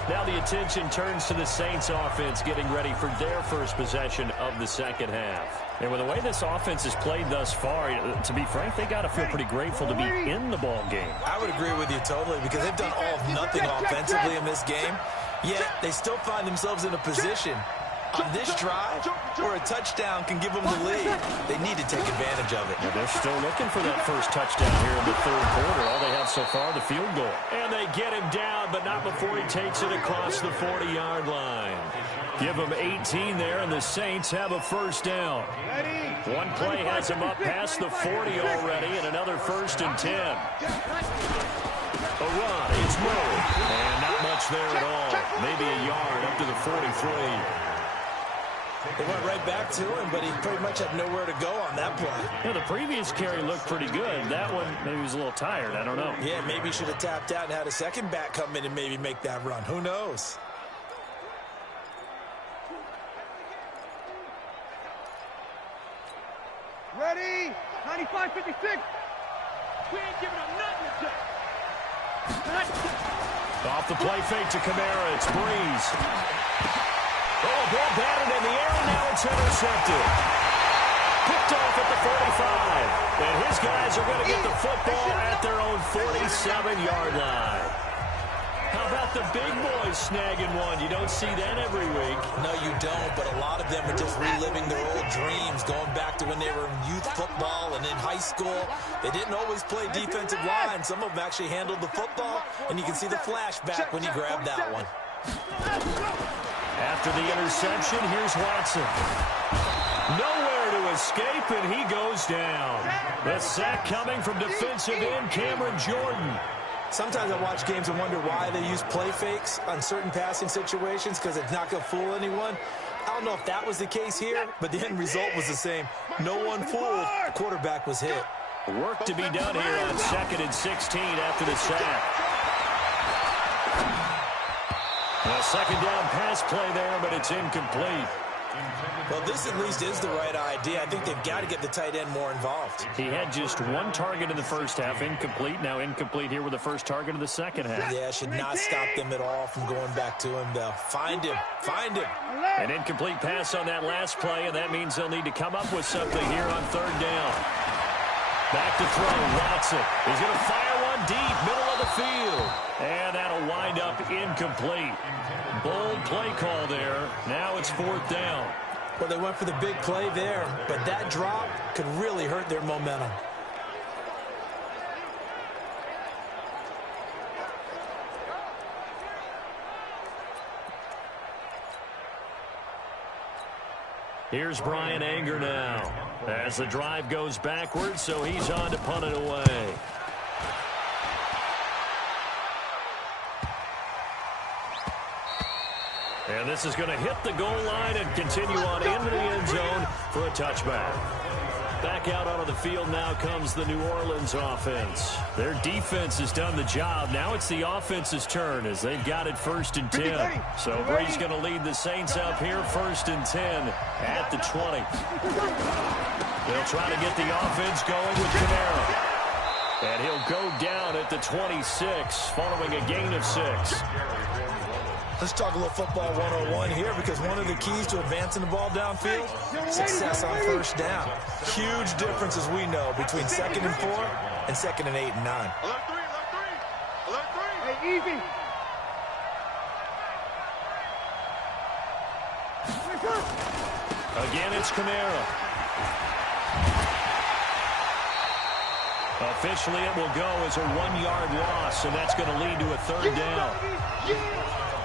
Now the attention turns to the Saints offense getting ready for their first possession of the second half. And with the way this offense has played thus far, to be frank, they got to feel pretty grateful to be in the ball game. I would agree with you totally because they've done all of nothing offensively in this game, yet they still find themselves in a position on this drive where a touchdown can give them the lead. They need to take advantage of it. Yeah, they're still looking for that first touchdown here in the third quarter. All they have so far, the field goal. And they get him down, but not before he takes it across the 40-yard line. Give them 18 there, and the Saints have a first down. One play has them up past the 40 already, and another 1st and 10. A run, it's Murray. And not much there at all. Maybe a yard up to the 43. They went right back to him, but he pretty much had nowhere to go on that play. Yeah, the previous carry looked pretty good. That one, maybe he was a little tired. I don't know. Yeah, maybe he should have tapped out and had a second back come in and maybe make that run. Who knows? Ready? 95-56. We ain't giving him nothing to take. Off the play fake to Kamara. It's Breeze. Oh, ball batted in the air, and now it's intercepted. Picked off at the 45. And his guys are going to get the football at their own 47-yard line. How about the big boys snagging one? You don't see that every week. No, you don't, but a lot of them are just reliving their old dreams, going back to when they were in youth football and in high school. They didn't always play defensive line. Some of them actually handled the football, and you can see the flashback when he grabbed that one. After the interception, here's Watson. Nowhere to escape, and he goes down. The sack coming from defensive end Cameron Jordan. Sometimes I watch games and wonder why they use play fakes on certain passing situations because it's not going to fool anyone. I don't know if that was the case here, but the end result was the same. No one fooled. The quarterback was hit. Work to be done here on 2nd and 16 after the sack. A second down pass play there, but it's incomplete. Well, this at least is the right idea. I think they've got to get the tight end more involved. He had just one target in the first half, incomplete. Now incomplete here with the first target of the second half. Yeah, should not stop them at all from going back to him, though. Find him. Find him. An incomplete pass on that last play, and that means they'll need to come up with something here on 3rd down. Back to throw, Watson. He's going to fire one deep, middle of the field. And that'll wind up incomplete. Bold play call there. Now it's 4th down. Well, they went for the big play there, but that drop could really hurt their momentum. Here's Brian Anger now. As the drive goes backwards, so he's on to punt it away. And this is going to hit the goal line and continue on into the end zone for a touchback. Back out onto the field now comes the New Orleans offense. Their defense has done the job. Now it's the offense's turn as they've got it 1st and 10. So Brady's going to lead the Saints up here 1st and 10 at the 20. They'll try to get the offense going with Camara. And he'll go down at the 26 following a gain of 6. Let's talk a little football 101 here, because one of the keys to advancing the ball downfield, success on 1st down. Huge difference, as we know, between 2nd and 4 and 2nd and 8 and 9. Alert 3, alert 3, alert 3. Hey, easy. Again, it's Camara. Officially, it will go as a 1-yard loss, and that's going to lead to a 3rd down.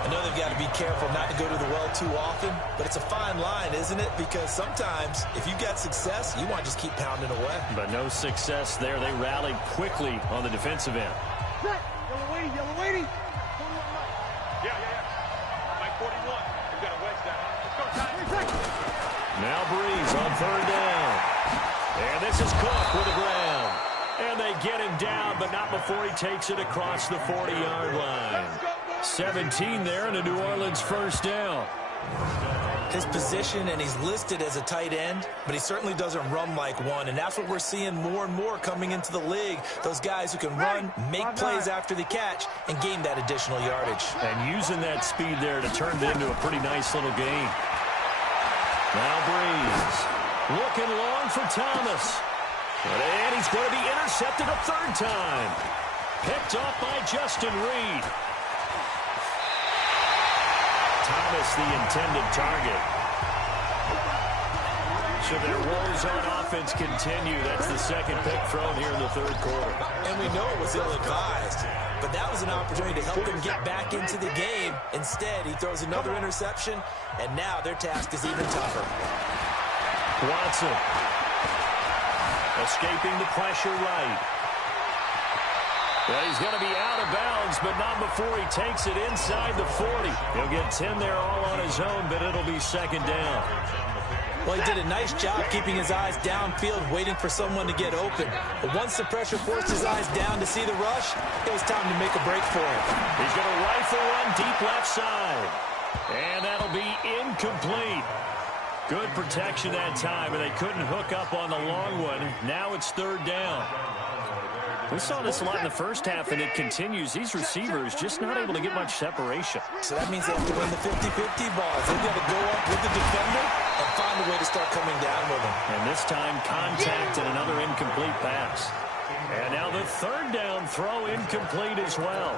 I know they've got to be careful not to go to the well too often, but it's a fine line, isn't it? Because sometimes, if you've got success, you want to just keep pounding away. But no success there. They rallied quickly on the defensive end. Yellow weighty, yellow weighty. Yeah. Mike 41. You got to wedge that. Let's go, Ty. Now Breeze on 3rd down. And this is Cook with the ground. And they get him down, but not before he takes it across the 40-yard line. 17 there and a New Orleans 1st down. His position, and he's listed as a tight end, but he certainly doesn't run like one, and that's what we're seeing more and more coming into the league. Those guys who can run, make plays after the catch, and gain that additional yardage. And using that speed there to turn it into a pretty nice little gain. Now Breeze looking long for Thomas. And he's going to be intercepted a 3rd time. Picked off by Justin Reed. Thomas, the intended target. So their woes on offense continue. That's the 2nd pick thrown here in the 3rd quarter. And we know it was ill-advised, but that was an opportunity to help him get back into the game. Instead, he throws another interception, and now their task is even tougher. Watson escaping the pressure right. Well, he's going to be out of bounds, but not before he takes it inside the 40. He'll get 10 there all on his own, but it'll be 2nd down. Well, he did a nice job keeping his eyes downfield, waiting for someone to get open. But once the pressure forced his eyes down to see the rush, it was time to make a break for him. He's going to rifle one deep left side. And that'll be incomplete. Good protection that time, and they couldn't hook up on the long one. Now it's 3rd down. We saw this a lot in the first half, and it continues. These receivers just not able to get much separation. So that means they have to win the 50-50 balls. They've got to go up with the defender and find a way to start coming down with him. And this time, contact and another incomplete pass. And now the 3rd down throw incomplete as well.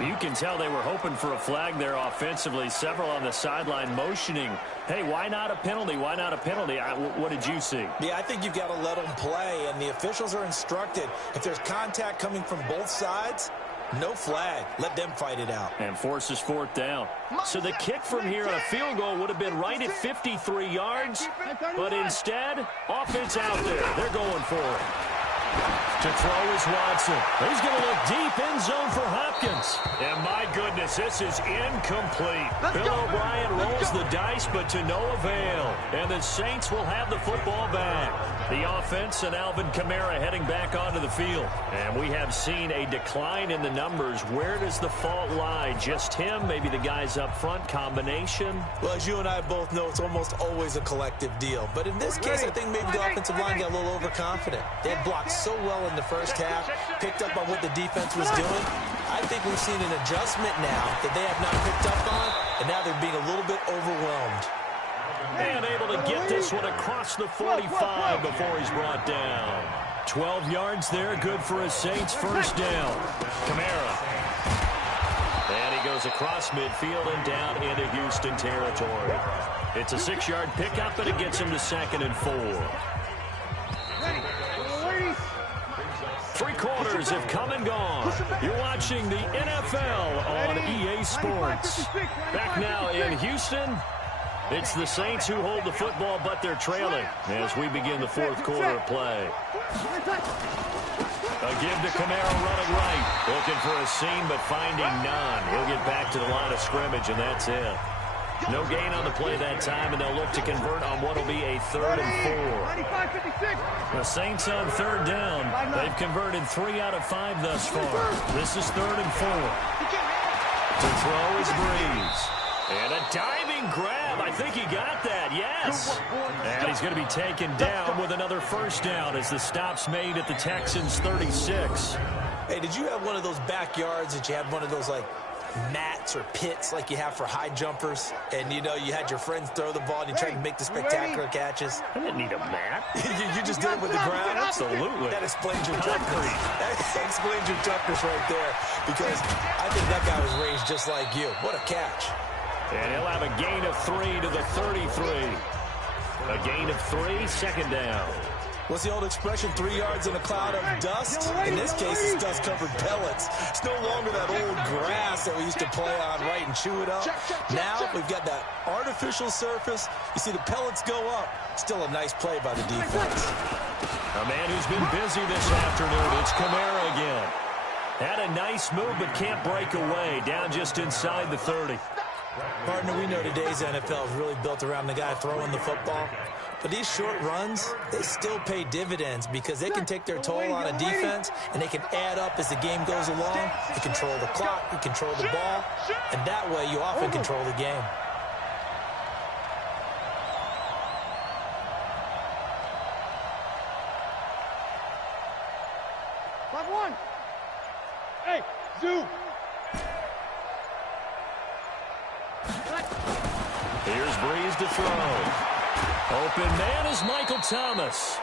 You can tell they were hoping for a flag there offensively. Several on the sideline motioning, hey, why not a penalty? Why not a penalty? What did you see? Yeah, I think you've got to let them play, and the officials are instructed. If there's contact coming from both sides, no flag. Let them fight it out. And forces 4th down. So the kick from here on a field goal would have been right at 53 yards, but instead, offense out there. They're going for it. To throw is Watson. He's going to look deep end zone for Hopkins. And my goodness, this is incomplete. Bill O'Brien rolls the dice, but to no avail. And the Saints will have the football back. The offense and Alvin Kamara heading back onto the field. And we have seen a decline in the numbers. Where does the fault lie? Just him? Maybe the guys up front? Combination? Well, as you and I both know, it's almost always a collective deal. But in this case, I think maybe the offensive line got a little overconfident. They had blocked so well in the first half, picked up on what the defense was doing. I think we've seen an adjustment now that they have not picked up on, and now they're being a little bit overwhelmed. And able to get this one across the 45 before he's brought down. 12 yards there, good for a Saints 1st down. Kamara. And he goes across midfield and down into Houston territory. It's a 6-yard pickup, and it gets him to 2nd and 4. 3 quarters have come and gone. You're watching the NFL on EA Sports. Back now in Houston, It's the Saints who hold the football, but they're trailing as we begin the fourth quarter of play. A give to Camaro running right. Looking for a seam, but finding none. He'll get back to the line of scrimmage, and that's it. No gain on the play that time, and they'll look to convert on what will be a 3rd and 4. The Saints on 3rd down. They've converted 3 out of 5 thus far. This is 3rd and 4. To throw is Breeze. And a diving grab. I think he got that, yes. And he's going to be taken down with another first down as the stop's made at the Texans' 36. Hey, did you have one of those backyards that you had one of those, like, mats or pits like you have for high jumpers, and you know you had your friends throw the ball and you tried to make the spectacular catches? I didn't need a mat. you just did it with the ground? Absolutely. That explains your toughness. That explains your toughness right there, because I think that guy was raised just like you. What a catch. And he'll have a gain of 3 to the 33. A gain of 3, 2nd down. What's the old expression, 3 yards in a cloud of dust? In this case, it's dust-covered pellets. It's no longer that old grass that we used to play on, right, and chew it up. Now we've got that artificial surface. You see the pellets go up. Still a nice play by the defense. A man who's been busy this afternoon. It's Camara again. Had a nice move, but can't break away. Down just inside the 30. Partner, we know today's NFL is really built around the guy throwing the football. But these short runs, they still pay dividends because they can take their toll on a defense, and they can add up as the game goes along. You control the clock, you control the ball, and that way you often control the game. Hey, Zoo. Here's Breeze to throw. Open man is Michael Thomas.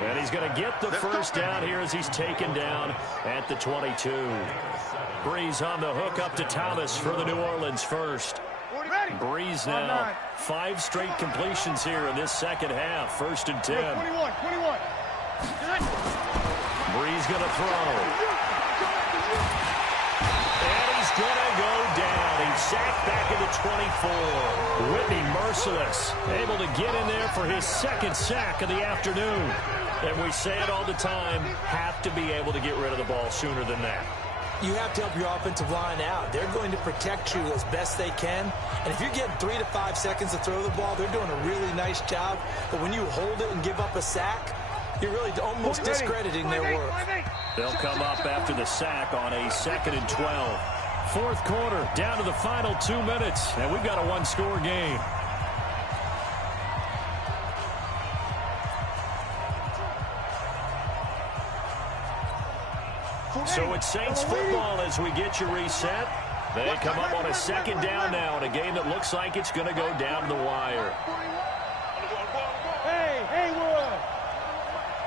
And he's going to get the first down here as he's taken down at the 22. Breeze on the hook up to Thomas for the New Orleans first. Breeze now 5 straight completions here in this second half. 1st and 10. 21. Breeze going to throw. Gonna go down. He's sacked back at the 24. Whitney merciless, able to get in there for his 2nd sack of the afternoon. And we say it all the time, have to be able to get rid of the ball sooner than that. You have to help your offensive line out. They're going to protect you as best they can. And if you're getting 3 to 5 seconds to throw the ball, they're doing a really nice job. But when you hold it and give up a sack, you're really almost discrediting their work. They'll come up after the sack on a 2nd and 12. 4th quarter, down to the final 2 minutes, and we've got a 1-score game. So it's Saints football as we get you reset. They come up on a 2nd down now in a game that looks like it's going to go down to the wire. Hey, Haywood.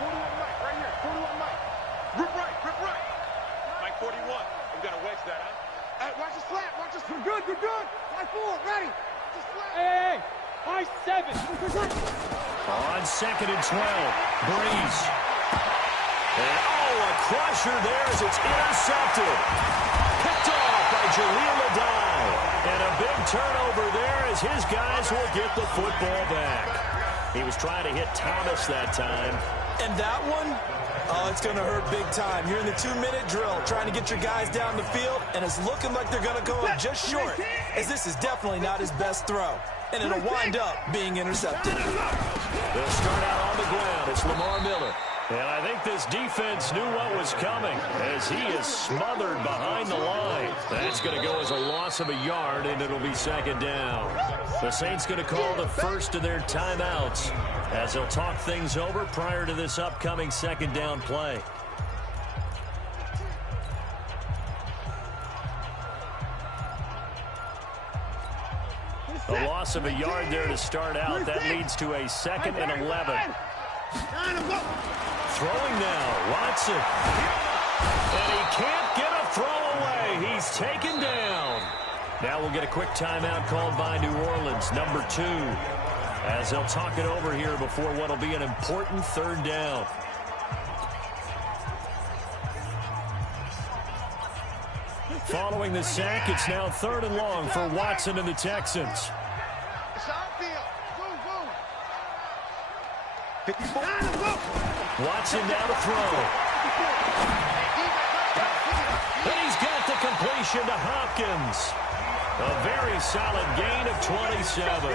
41 Mike, right here. 41 Mike. Rip right. Mike 41. We got to wedge that, huh? Hey, watch the slap. You're good. Line 4, ready. Just slap. Hey, high 7. On 2nd and 12, Breeze. And a crusher there as it's intercepted. Picked off by Jaleel Adai. And a big turnover there as his guys will get the football back. He was trying to hit Thomas that time. And that one, it's going to hurt big time. You're in the 2-minute drill trying to get your guys down the field, and it's looking like they're going to go up just short, as this is definitely not his best throw. And it'll wind up being intercepted. They'll start out on the ground. It's Lamar Miller. And I think this defense knew what was coming as he is smothered behind the line. That's going to go as a loss of a yard, and it'll be 2nd down. The Saints going to call the first of their timeouts as they'll talk things over prior to this upcoming 2nd down play. A loss of a yard there to start out. That leads to a 2nd and 11. Throwing now, Watson. And he can't get a throw away. He's taken down. Now we'll get a quick timeout called by New Orleans, number 2, as they'll talk it over here before what will be an important 3rd down. Following the sack, it's now 3rd and long for Watson and the Texans. It's our Watson now to throw. And he's got the completion to Hopkins. A very solid gain of 27.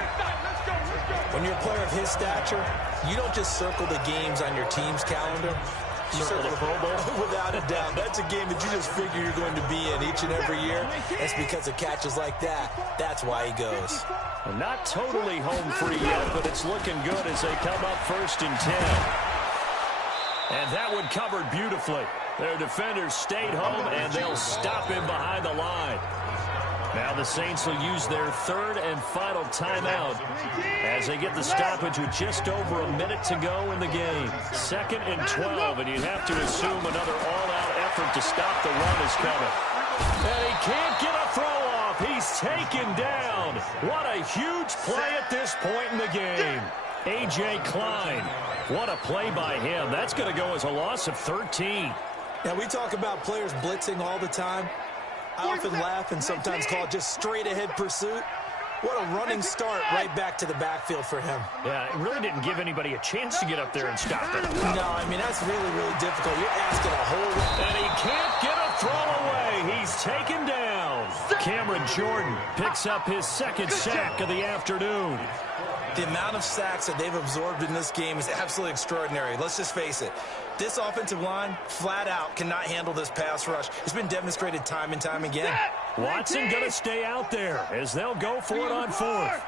When you're a player of his stature, you don't just circle the games on your team's calendar. You circle the Pro Bowl. Without a doubt. That's a game that you just figure you're going to be in each and every year. It's because of catches like that. That's why he goes. Well, not totally home free yet, but it's looking good as they come up 1st and 10. And that one covered beautifully. Their defenders stayed home, and they'll stop him behind the line. Now the Saints will use their 3rd and final timeout as they get the stoppage with just over a minute to go in the game. 2nd and 12, and you'd have to assume another all-out effort to stop the run is coming. And he can't get a throw off. He's taken down. What a huge play at this point in the game. A.J. Klein. What a play by him. That's going to go as a loss of 13. Now, we talk about players blitzing all the time. I often laugh and sometimes call it just straight-ahead pursuit. What a running start right back to the backfield for him. Yeah, it really didn't give anybody a chance to get up there and stop it. No, I mean, that's really, really difficult. You're asking a whole lot. And he can't get a throw away. He's taken down. Cameron Jordan picks up his 2nd sack of the afternoon. The amount of sacks that they've absorbed in this game is absolutely extraordinary. Let's just face it. This offensive line, flat out, cannot handle this pass rush. It's been demonstrated time and time again. Watson going to stay out there as they'll go for it on 4th.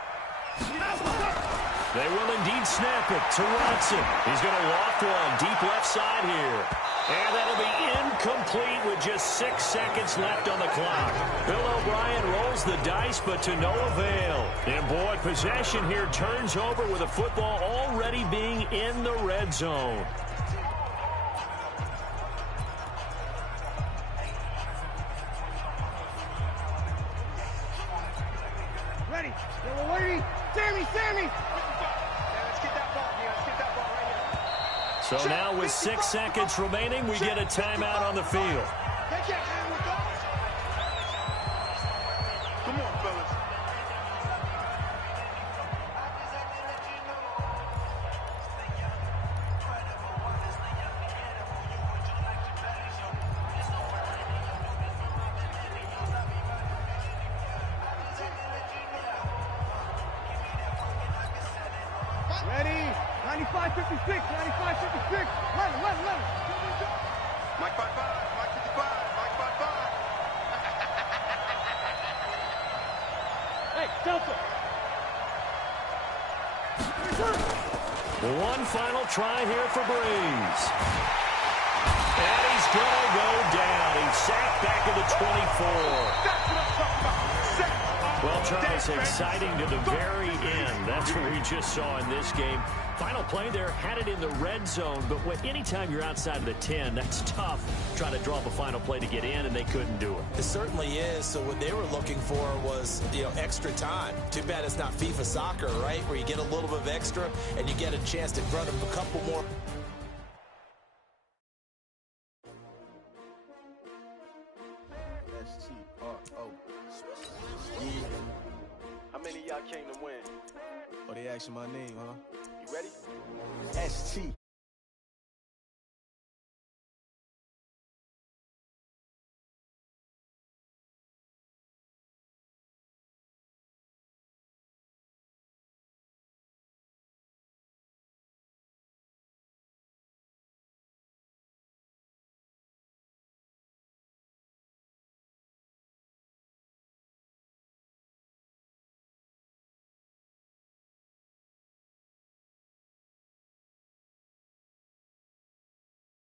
They will indeed snap it to Watson. He's going to loft one deep left side here. And that'll be incomplete with just 6 seconds left on the clock. Bill O'Brien rolls the dice, but to no avail. And boy, possession here turns over with the football already being in the red zone. Ready. Ready. Sammy. Let's get that ball here. Let's get that ball right here. So now with 6 seconds remaining, we get a timeout on the field. Come on, fellas. Ready. 95-56. 95-56. Let him. Mike 5-5. Mike 55. Mike 5-5. Hey, Delta. One final try here for Breeze. And he's going to go down. He's sacked back at the 24. That's what I'm talking about. Well, Charles, exciting to the very end. That's what we just saw in this game. Final play there, had it in the red zone, but anytime you're outside of the 10, that's tough trying to draw up a final play to get in, and they couldn't do it. It certainly is. So what they were looking for was, extra time. Too bad it's not FIFA soccer, right, where you get a little bit of extra and you get a chance to run a couple more. S-T-R-O. How many of y'all came to win? Oh, they asking my name, huh? You ready? S-T.